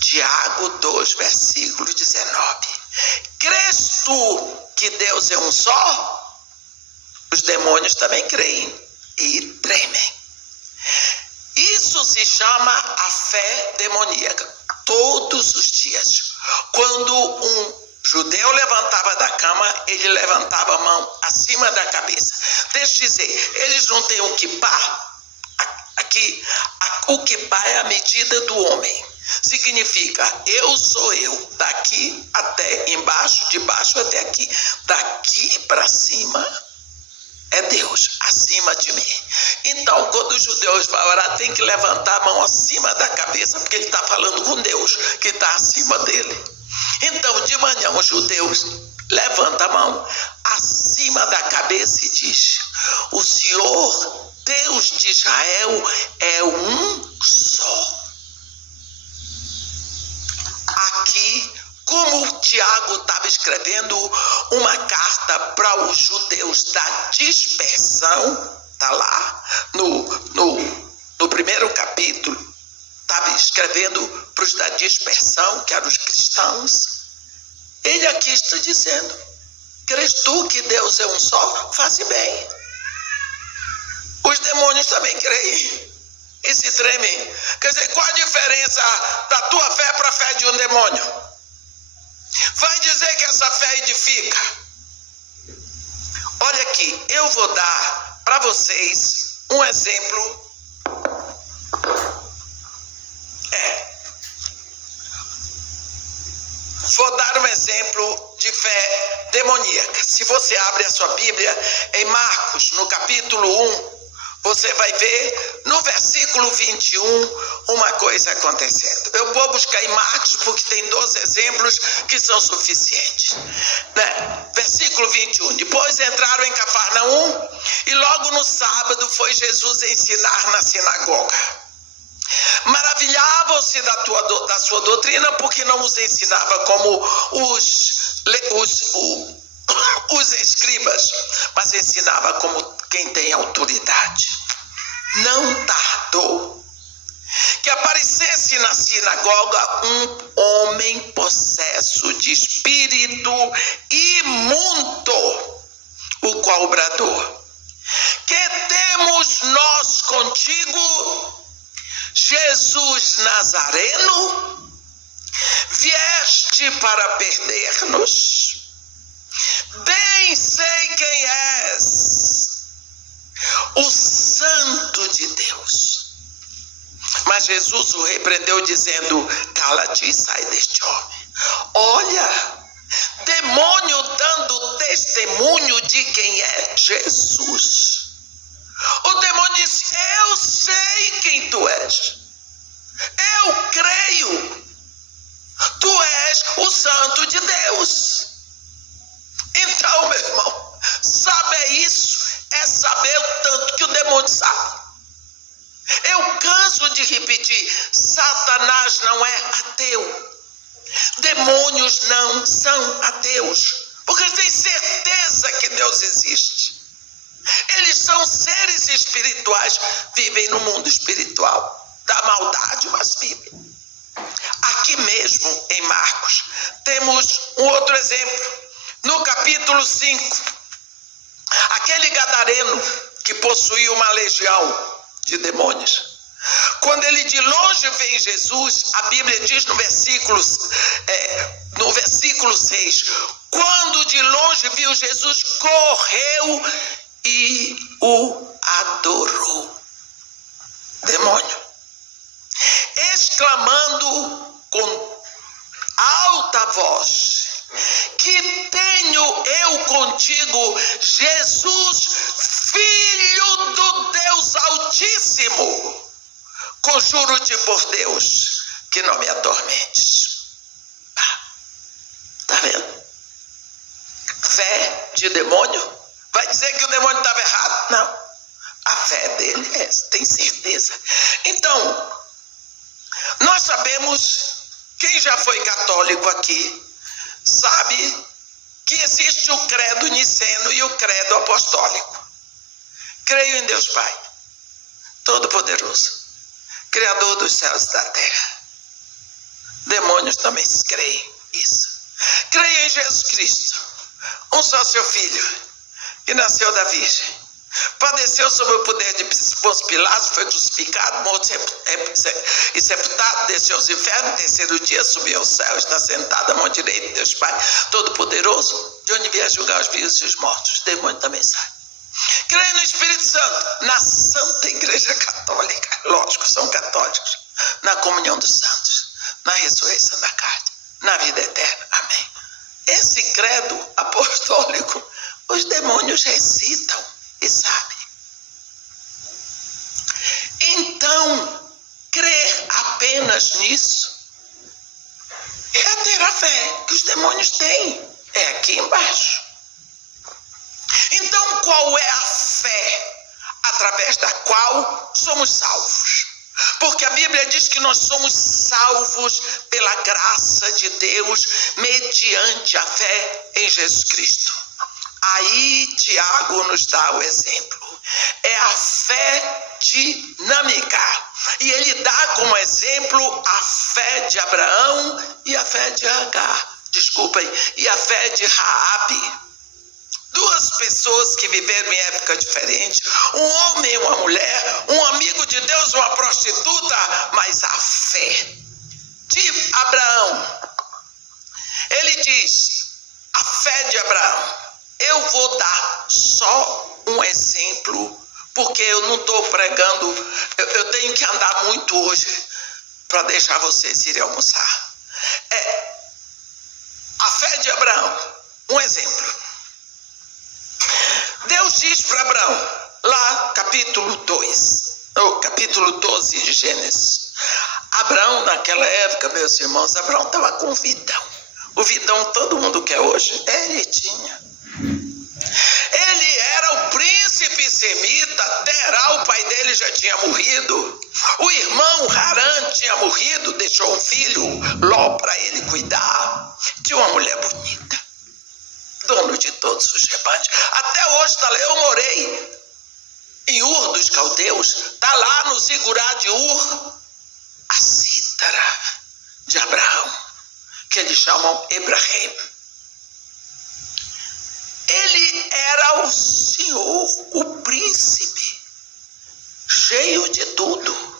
Tiago 2, versículo 19. Crês tu que Deus é um só? Os demônios também creem e tremem. Isso se chama a fé demoníaca. Todos os dias, quando um judeu levantava da cama, ele levantava a mão acima da cabeça. Deixa eu dizer, eles não têm o kippá. Aqui, o kippá é a medida do homem. Significa: eu sou eu, daqui até embaixo, de baixo até aqui. Daqui para cima é Deus, acima de mim. Então, quando os judeus vão orar, tem que levantar a mão acima da cabeça, porque ele está falando com Deus, que está acima dele. Então, de manhã, os judeus levantam a mão acima da cabeça e diz: o Senhor Deus de Israel é um só. Aqui, como Tiago estava escrevendo uma carta para os judeus da dispersão, está lá no primeiro capítulo, estava escrevendo para os da dispersão, que eram os cristãos. Ele aqui está dizendo: crês tu que Deus é um só? Faze bem. Os demônios também creem e se tremem. Quer dizer, qual a diferença da tua fé para a fé de um demônio? Vai dizer que essa fé edifica? Olha aqui, eu vou dar para vocês um exemplo. Vou dar um exemplo de fé demoníaca. Se você abre a sua Bíblia em Marcos, no capítulo 1, você vai ver no versículo 21 uma coisa acontecendo. Eu vou buscar em Marcos porque tem 2 exemplos que são suficientes. Versículo 21. Depois entraram em Cafarnaum e logo no sábado foi Jesus ensinar na sinagoga. Maravilhavam-se da sua doutrina, porque não os ensinava como os escribas, mas ensinava como quem tem autoridade. Não tardou que aparecesse na sinagoga um homem possesso de espírito imundo, o qual bradou: que temos nós contigo, Jesus Nazareno? Vieste para perder-nos? Bem sei quem és, o Santo de Deus. Mas Jesus o repreendeu, dizendo: cala-te e sai deste homem. Olha, demônio dando testemunho de quem é Jesus. O demônio disse: eu sei quem tu és, eu creio, tu és o Santo de Deus. Então, meu irmão, saber isso é saber o tanto que o demônio sabe. Eu canso de repetir: Satanás não é ateu, demônios não são ateus, porque eles têm certeza que Deus existe. Eles são seres espirituais, vivem no mundo espiritual da maldade, mas vivem. Aqui mesmo em Marcos temos um outro exemplo. No capítulo 5, aquele gadareno que possuía uma legião de demônios, quando ele de longe vê Jesus, a Bíblia diz no versículo 6, quando de longe viu Jesus, correu e o adorou. Demônio, exclamando com alta voz: que tenho eu contigo, Jesus, Filho do Deus Altíssimo? Conjuro-te por Deus que não me atormentes. Está vendo? Fé de demônio. Vai dizer que o demônio estava errado? Não. A fé dele é essa, tem certeza. Então, nós sabemos, quem já foi católico aqui, sabe que existe o credo niceno e o credo apostólico. Creio em Deus Pai, Todo-Poderoso, Criador dos céus e da terra. Demônios também creem isso. Creio em Jesus Cristo, um só seu Filho, que nasceu da Virgem, padeceu sob o poder de Pôncio Pilatos, foi crucificado, morto e sepultado, desceu aos infernos, terceiro dia subiu ao céu, está sentado à mão direita de Deus Pai Todo-Poderoso, de onde vier julgar os vivos e os mortos. Os demônios também saem. Creio no Espírito Santo, na Santa Igreja Católica, lógico, são católicos, na comunhão dos santos, na ressurreição da carne, na vida eterna. Amém. Esse credo apostólico, os demônios recitam e sabem. Então, crer apenas nisso é ter a fé que os demônios têm. É aqui embaixo. Então, qual é a fé? através da qual somos salvos. Porque a Bíblia diz que nós somos salvos pela graça de Deus, mediante a fé em Jesus Cristo. Aí Tiago nos dá o exemplo. É a fé dinâmica. E ele dá como exemplo a fé de Abraão e a fé de Agar. E a fé de Raabe. Duas pessoas que viveram em época diferente, um homem e uma mulher, um amigo de Deus, uma prostituta, mas a fé de Abraão. Ele diz, a fé de Abraão. Eu vou dar só um exemplo, porque eu não estou pregando, eu tenho que andar muito hoje para deixar vocês irem almoçar. A fé de Abraão, um exemplo. Deus diz para Abraão, lá capítulo 12 de Gênesis. Abraão naquela época, meus irmãos, Abraão estava com vidão. O vidão todo mundo quer hoje, ele tinha. Ele era o príncipe semita, Terá, o pai dele já tinha morrido. O irmão Harã tinha morrido, deixou um filho, Ló, para ele cuidar. Tinha uma mulher bonita, dono de todos os rebanhos. Até hoje está lá, eu morei em Ur dos Caldeus, está lá no Zigurá de Ur, a cítara de Abraão, que eles chamam Ebrahim. Ele era o senhor, o príncipe, cheio de tudo.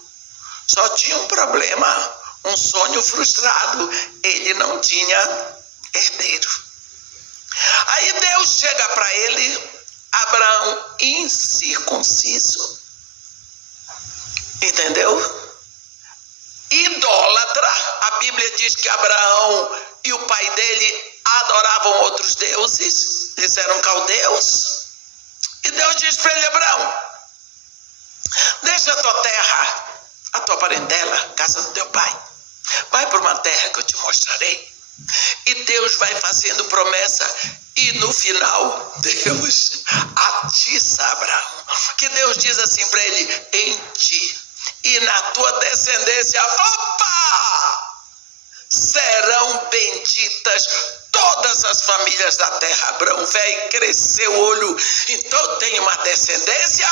Só tinha um problema, um sonho frustrado. Ele não tinha herdeiro. Aí Deus chega para ele, Abraão incircunciso, entendeu? Idólatra. A Bíblia diz que Abraão e o pai dele adoravam outros deuses. Eles eram caldeus. E Deus diz para ele, Abraão, deixa a tua terra, a tua parentela, a casa do teu pai. Vai para uma terra que eu te mostrarei. E Deus vai fazendo promessa. E no final, Deus atiça Abraão. Que Deus diz assim para ele, em ti e na tua descendência, serão benditas todas as famílias da terra. Abraão velho, cresceu o olho, então tem uma descendência,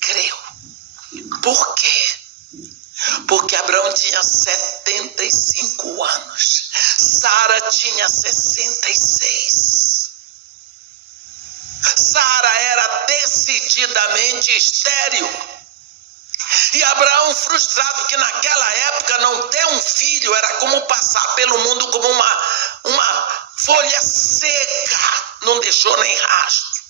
creu. Por quê? Porque Abraão tinha 75 anos, Sara tinha 66. Sara era decididamente estéril. E Abraão, frustrado que naquela época não ter um filho era como passar pelo mundo como uma folha seca, não deixou nem rastro.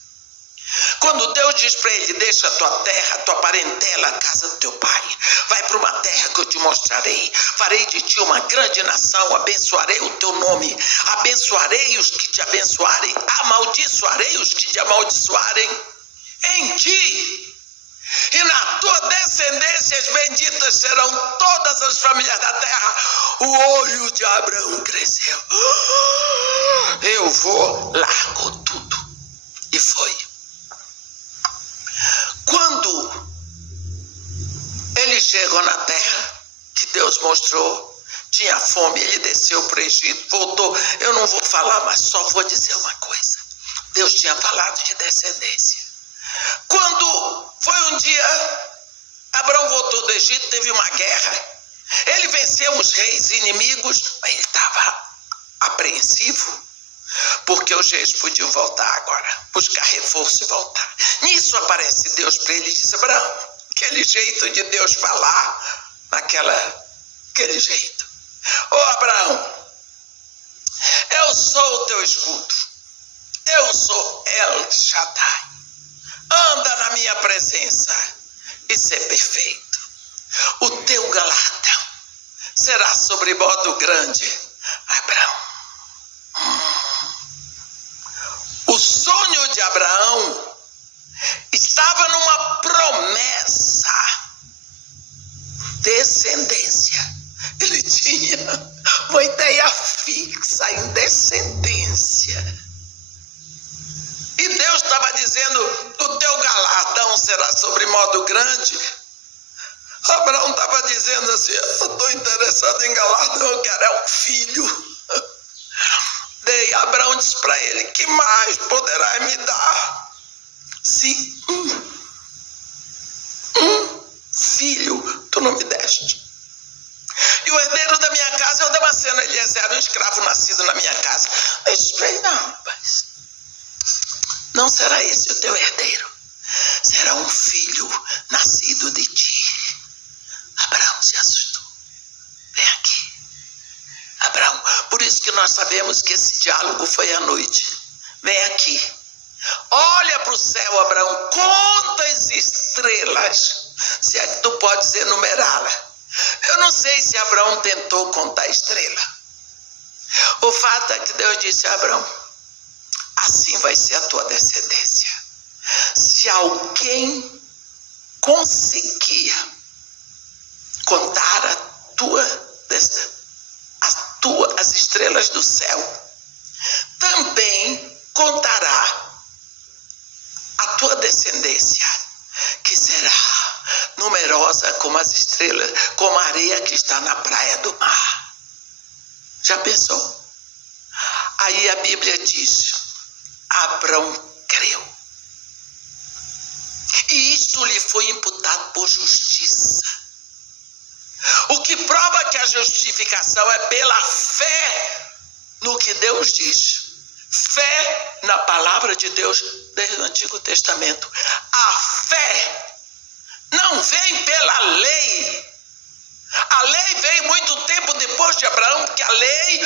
Quando Deus diz para ele, deixa a tua terra, a tua parentela, a casa do teu pai, vai para uma terra que eu te mostrarei, farei de ti uma grande nação, abençoarei o teu nome, abençoarei os que te abençoarem, amaldiçoarei os que te amaldiçoarem. Em ti e na tua descendência benditas serão todas as famílias da terra. O olho de Abraão cresceu. Eu vou, largou tudo e foi. Quando ele chegou na terra que Deus mostrou, tinha fome, ele desceu para o Egito, voltou. Eu não vou falar, mas só vou dizer uma coisa. Deus tinha falado de descendência. Quando foi um dia, Abraão voltou do Egito, teve uma guerra. Ele venceu os reis inimigos, mas ele estava apreensivo, porque os reis podiam voltar agora, buscar reforço e voltar. Nisso aparece Deus para ele e diz, Abraão, aquele jeito de Deus falar, aquele jeito. Ô Abraão, eu sou o teu escudo, eu sou El Shaddai. Anda na minha presença e ser perfeito. O teu galardão será sobre modo grande, Abraão. O sonho de Abraão estava numa promessa, descendência. Ele tinha uma ideia fixa em descendência. E Deus estava dizendo, o teu galardão será sobre modo grande. Abraão estava dizendo assim, eu estou interessado em galardão, eu quero é um filho. Daí Abraão disse para ele, que mais poderás me dar? Se um filho tu não me deste. E o herdeiro da minha casa é o Damasceno Eliezer, um escravo nascido na minha casa. Eu disse para ele, não, rapaz, não será esse o teu herdeiro. Será um filho nascido de ti. Abraão se assustou. Vem aqui. Abraão, por isso que nós sabemos que esse diálogo foi à noite. Vem aqui. Olha para o céu, Abraão. Quantas estrelas, se é que tu podes enumerá-la. Eu não sei se Abraão tentou contar estrela. O fato é que Deus disse a Abraão, assim vai ser a tua descendência. Se alguém conseguir contar as estrelas do céu, também contará a tua descendência, que será numerosa como as estrelas, como a areia que está na praia do mar. Já pensou? Aí a Bíblia diz, Abraão creu. E isto lhe foi imputado por justiça. O que prova que a justificação é pela fé no que Deus diz. Fé na palavra de Deus desde o Antigo Testamento. A fé não vem pela lei. A lei veio muito tempo depois de Abraão, porque a lei,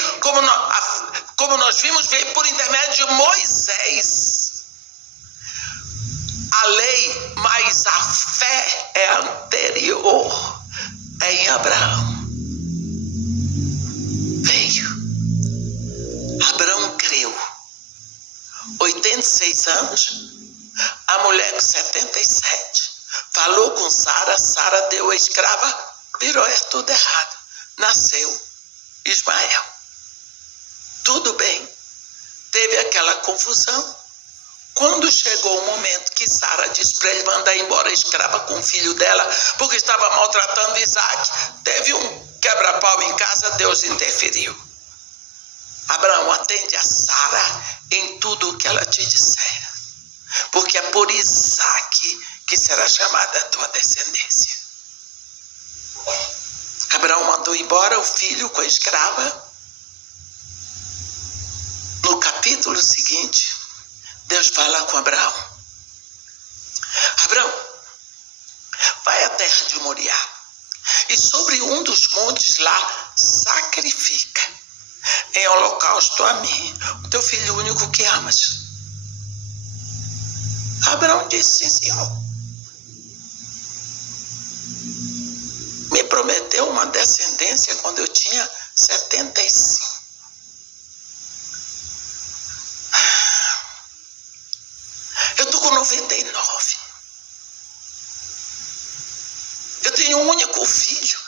como nós vimos, veio por intermédio de Moisés. A lei, mas a fé é anterior, é em Abraão. Veio. Abraão creu. 86 anos, a mulher com 77. Falou com Sara, Sara deu a escrava, virou tudo errado. Nasceu Ismael. Tudo bem. Teve aquela confusão. Quando chegou o momento que Sara disse para ele mandar embora a escrava com o filho dela, porque estava maltratando Isaac, teve um quebra-pau em casa, Deus interferiu. Abraão, atende a Sara em tudo o que ela te disser, porque é por Isaac que será chamada a tua descendência. Abraão mandou embora o filho com a escrava. No capítulo seguinte, Deus fala com Abraão. Abraão, vai à terra de Moriá e sobre um dos montes lá sacrifica em holocausto a mim, o teu filho único que amas. Abraão disse, sim, senhor. Me prometeu uma descendência quando eu tinha 75. Eu estou com 99. Eu tenho um único filho.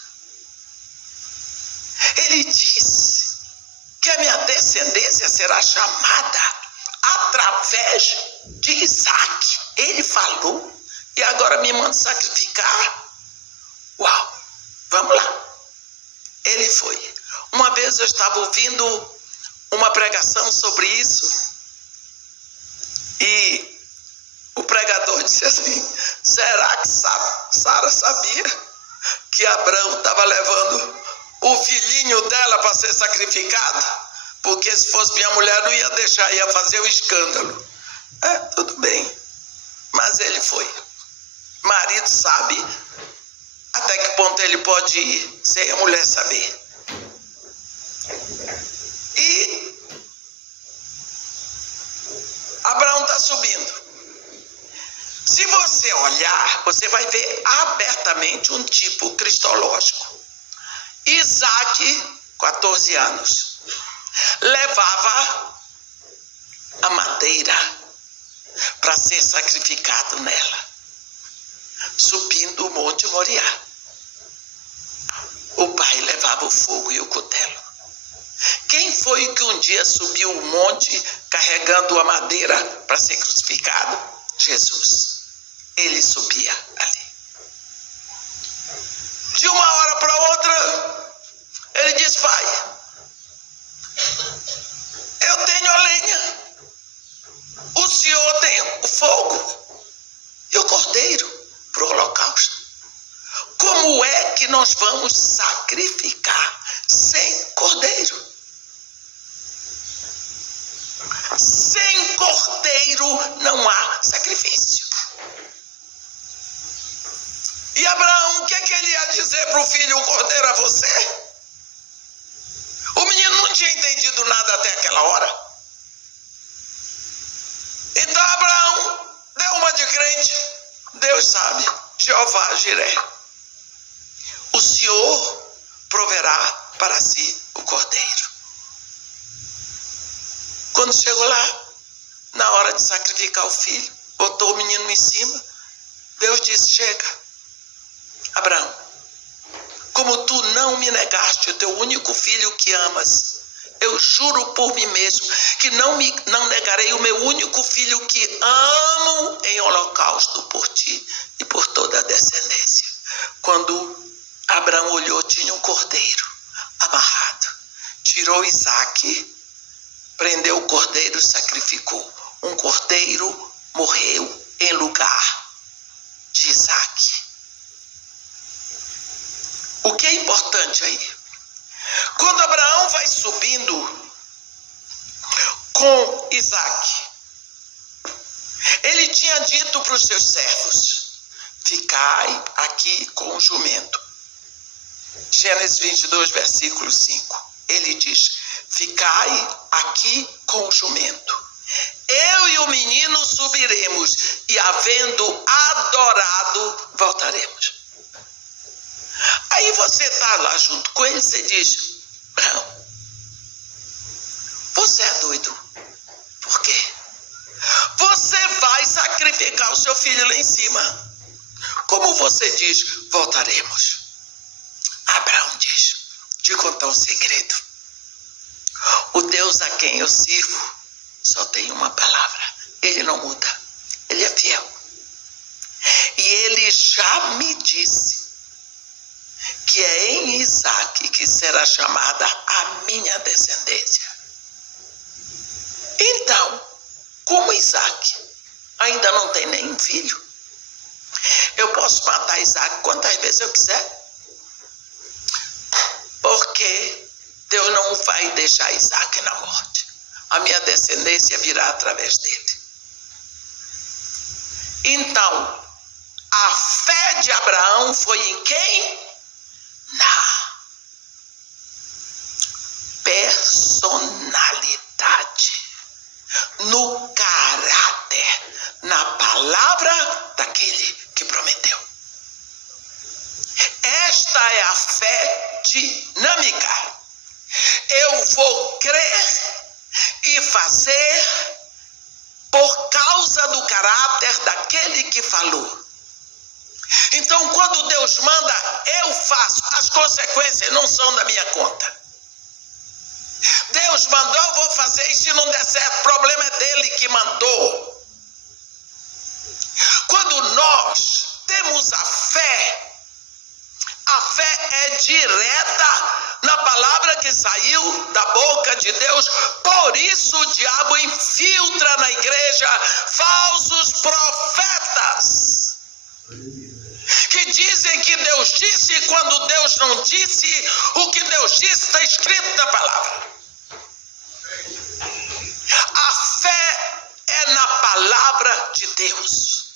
Ele disse que a minha descendência será chamada através de Isaac. Ele falou e agora me manda sacrificar. Uau, vamos lá. Ele foi. Uma vez eu estava ouvindo uma pregação sobre isso e o pregador disse assim, será que Sara sabia que Abraão estava levando o filhinho dela para ser sacrificado? Porque se fosse minha mulher não ia deixar, ia fazer o escândalo. Tudo bem. Mas ele foi. Marido sabe até que ponto ele pode ir sem a mulher saber. E Abraão está subindo. Se você olhar, você vai ver abertamente um tipo cristológico. Isaac, 14 anos, levava a madeira para ser sacrificado nela, subindo o Monte Moriá. O pai levava o fogo e o cutelo. Quem foi que um dia subiu o monte carregando a madeira para ser crucificado? Jesus. Ele subia ali. De uma hora para outra, ele diz: Pai, eu tenho a lenha, o Senhor tem o fogo e o cordeiro para o holocausto. Como é que nós vamos sacrificar sem cordeiro? Sem cordeiro não há sacrifício. E Abraão, o que ele ia dizer para o filho? O cordeiro é você? O menino não tinha entendido nada até aquela hora. Então Abraão deu uma de crente. Deus sabe, Jeová Jiré. O Senhor proverá para si o cordeiro. Quando chegou lá, na hora de sacrificar o filho, botou o menino em cima, Deus disse: chega, Abraão, como tu não me negaste o teu único filho que amas, eu juro por mim mesmo que não negarei o meu único filho que amo em holocausto por ti e por toda a descendência. Quando Abraão olhou, tinha um cordeiro amarrado. Tirou Isaque, prendeu o cordeiro, sacrificou. Um cordeiro morreu em lugar de Isaque. O que é importante aí? Quando Abraão vai subindo com Isaque, ele tinha dito para os seus servos: ficai aqui com o jumento. Gênesis 22, versículo 5. Ele diz: ficai aqui com o jumento. Eu e o menino subiremos e, havendo adorado, voltaremos. Aí você está lá junto com ele, você diz: Abraão, você é doido. Por quê? Você vai sacrificar o seu filho lá em cima. Como você diz, voltaremos? Abraão diz: te contar um segredo. O Deus a quem eu sirvo só tem uma palavra. Ele não muda. Ele é fiel. E ele já me disse que é em Isaque que será chamada a minha descendência. Então, como Isaque ainda não tem nenhum filho, eu posso matar Isaque quantas vezes eu quiser. Porque Deus não vai deixar Isaque na morte. A minha descendência virá através dele. Então, a fé de Abraão foi em quem? Na personalidade, no caráter, na palavra daquele que prometeu. Esta é a fé dinâmica. Eu vou crer e fazer por causa do caráter daquele que falou. Então, quando Deus manda, eu faço. As consequências não são da minha conta. Deus mandou, eu vou fazer. E se não der certo, o problema é dele que mandou. Quando nós temos a fé é direta na palavra que saiu da boca de Deus. Por isso o diabo infiltra na igreja falsos profetas que dizem que Deus disse, quando Deus não disse. O que Deus disse está escrito na palavra. A fé é na palavra de Deus.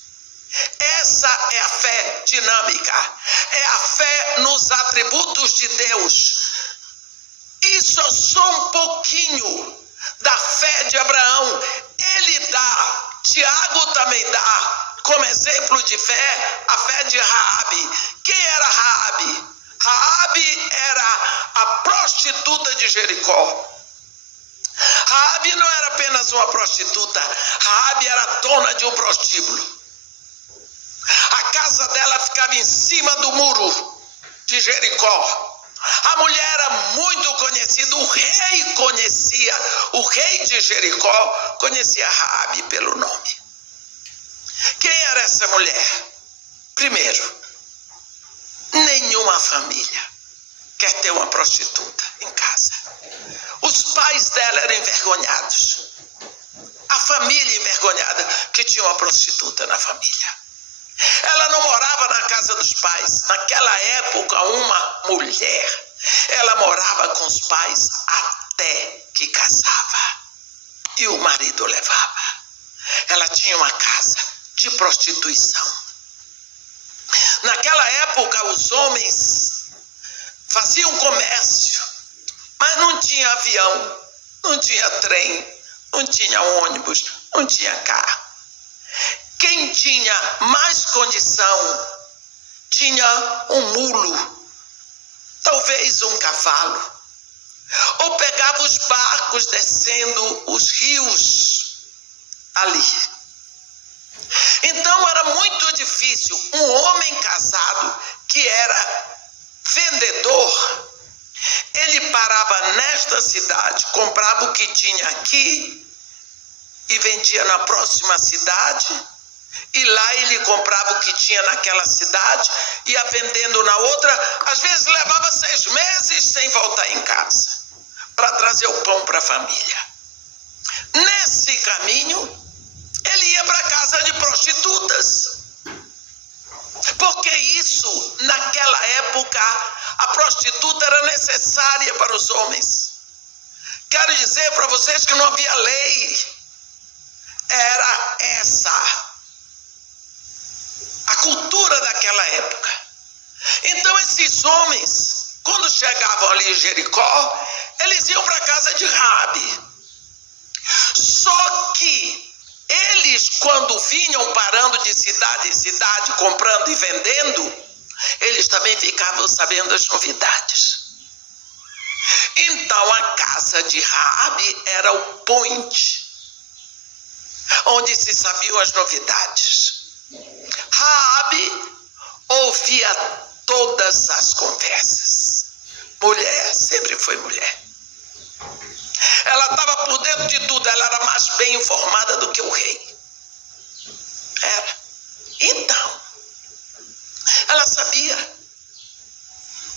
Essa é a fé dinâmica. É a fé nos atributos de Deus. Isso é só um pouquinho da fé de Abraão. Ele dá, Tiago também dá, como exemplo de fé, a fé de Raabe. Quem era Raabe? Raabe era a prostituta de Jericó. Raabe não era apenas uma prostituta. Raabe era dona de um prostíbulo. A casa dela ficava em cima do muro de Jericó. A mulher era muito conhecida, o rei conhecia o rei de Jericó conhecia Raabe pelo nome. Quem era essa mulher? Primeiro, nenhuma família quer ter uma prostituta em casa. Os pais dela eram envergonhados. A família envergonhada que tinha uma prostituta na família. Ela não morava na casa dos pais. Naquela época, uma mulher, ela morava com os pais até que casava. E o marido levava. Ela tinha uma casa de prostituição. Naquela época, os homens faziam comércio, mas não tinha avião, não tinha trem, não tinha ônibus, não tinha carro. Quem tinha mais condição tinha um mulo, talvez um cavalo, ou pegava os barcos descendo os rios ali. Então era muito difícil. Um homem casado que era vendedor, ele parava nesta cidade, comprava o que tinha aqui e vendia na próxima cidade, e lá ele comprava o que tinha naquela cidade, ia vendendo na outra, às vezes levava 6 meses sem voltar em casa, para trazer o pão para a família. Nesse caminho, ele ia para a casa de prostitutas, porque isso, naquela época, a prostituta era necessária para os homens. Quero dizer para vocês que não havia lei. Era essa a cultura daquela época. Então esses homens, quando chegavam ali em Jericó, eles iam para a casa de Raabe. Só que eles, quando vinham parando de cidade em cidade, comprando e vendendo, eles também ficavam sabendo das novidades. Então a casa de Raabe era o point, onde se sabiam as novidades. Raabe ouvia todas as conversas. Mulher sempre foi mulher. Ela estava por dentro de tudo, ela era mais bem informada do que o rei. Era. Então, ela sabia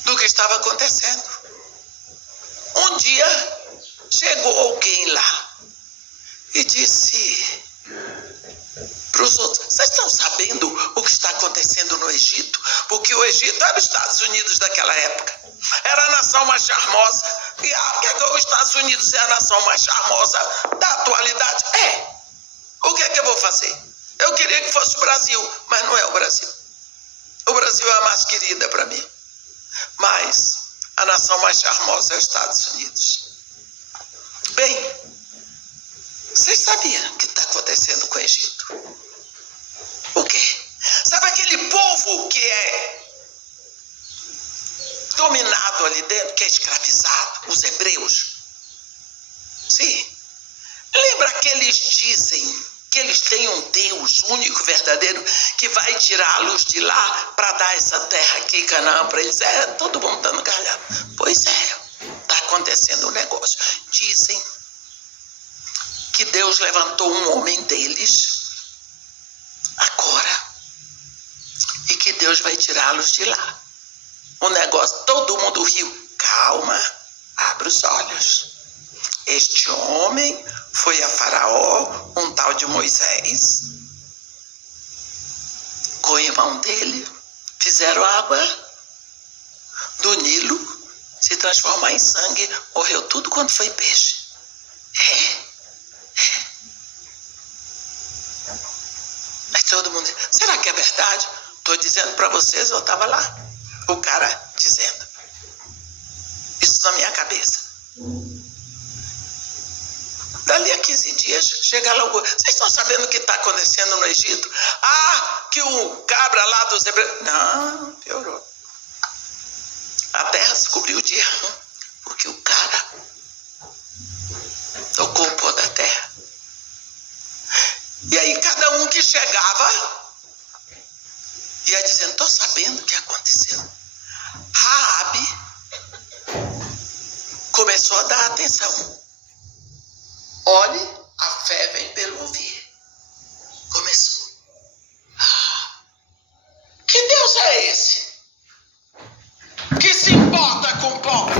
do que estava acontecendo. Um dia, chegou alguém lá e disse para os outros: vocês estão sabendo o que está acontecendo no Egito? Porque o Egito era os Estados Unidos daquela época. Era a nação mais charmosa. E por que os Estados Unidos é a nação mais charmosa da atualidade? O que eu vou fazer? Eu queria que fosse o Brasil, mas não é o Brasil. O Brasil é a mais querida para mim. Mas a nação mais charmosa é os Estados Unidos. Bem, vocês sabiam o que está acontecendo com o Egito? O quê? Sabe aquele povo que é dominado ali dentro, que é escravizado, os hebreus? Sim. Lembra que eles dizem que eles têm um Deus único, verdadeiro, que vai tirar a luz de lá para dar essa terra aqui, Canaã, para eles? Todo mundo dando gargalhada. Pois é, está acontecendo um negócio. Dizem que Deus levantou um homem deles agora e que Deus vai tirá-los de lá. O negócio, todo mundo riu. Calma, abre os olhos. Este homem foi a Faraó, um tal de Moisés. Com o irmão dele, fizeram água do Nilo se transformar em sangue. Morreu tudo quanto foi peixe. Mas todo mundo diz: será que é verdade? Estou dizendo para vocês, eu estava lá. O cara dizendo isso na minha cabeça. Dali a 15 dias, chega lá, vocês estão sabendo o que está acontecendo no Egito? Que o cabra lá dos hebreus... Não, piorou. A terra se cobriu de rã, porque o cara tocou o pó da terra. E aí cada um que chegava ia dizendo: estou sabendo o que aconteceu. Raabe começou a dar atenção. Olhe, a fé vem pelo ouvir. Começou. Que Deus é esse? Que se importa com o pobre?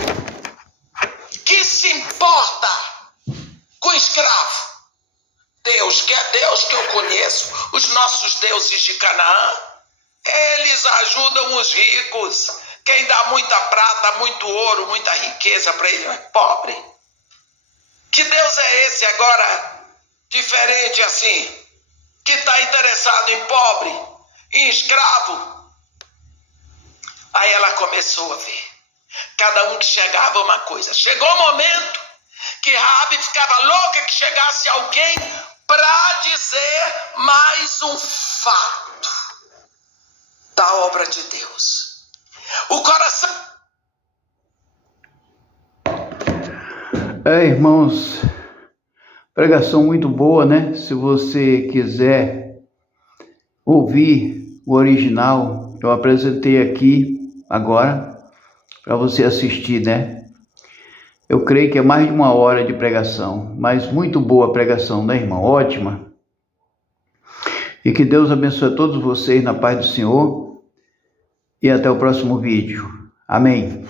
Que se importa com o escravo? Deus, que é Deus que eu conheço, os nossos deuses de Canaã, eles ajudam os ricos. Quem dá muita prata, muito ouro, muita riqueza para ele é pobre. Que Deus é esse agora, diferente assim, que está interessado em pobre, em escravo? Aí ela começou a ver. Cada um que chegava uma coisa. Chegou o momento que Raabe ficava louca que chegasse alguém para dizer mais um fato da obra de Deus. O coração... Irmãos, pregação muito boa, né? Se você quiser ouvir o original, eu apresentei aqui agora para você assistir, né? Eu creio que é mais de 1 hora de pregação, mas muito boa a pregação, né, irmão? Ótima. E que Deus abençoe a todos vocês na paz do Senhor e até o próximo vídeo. Amém.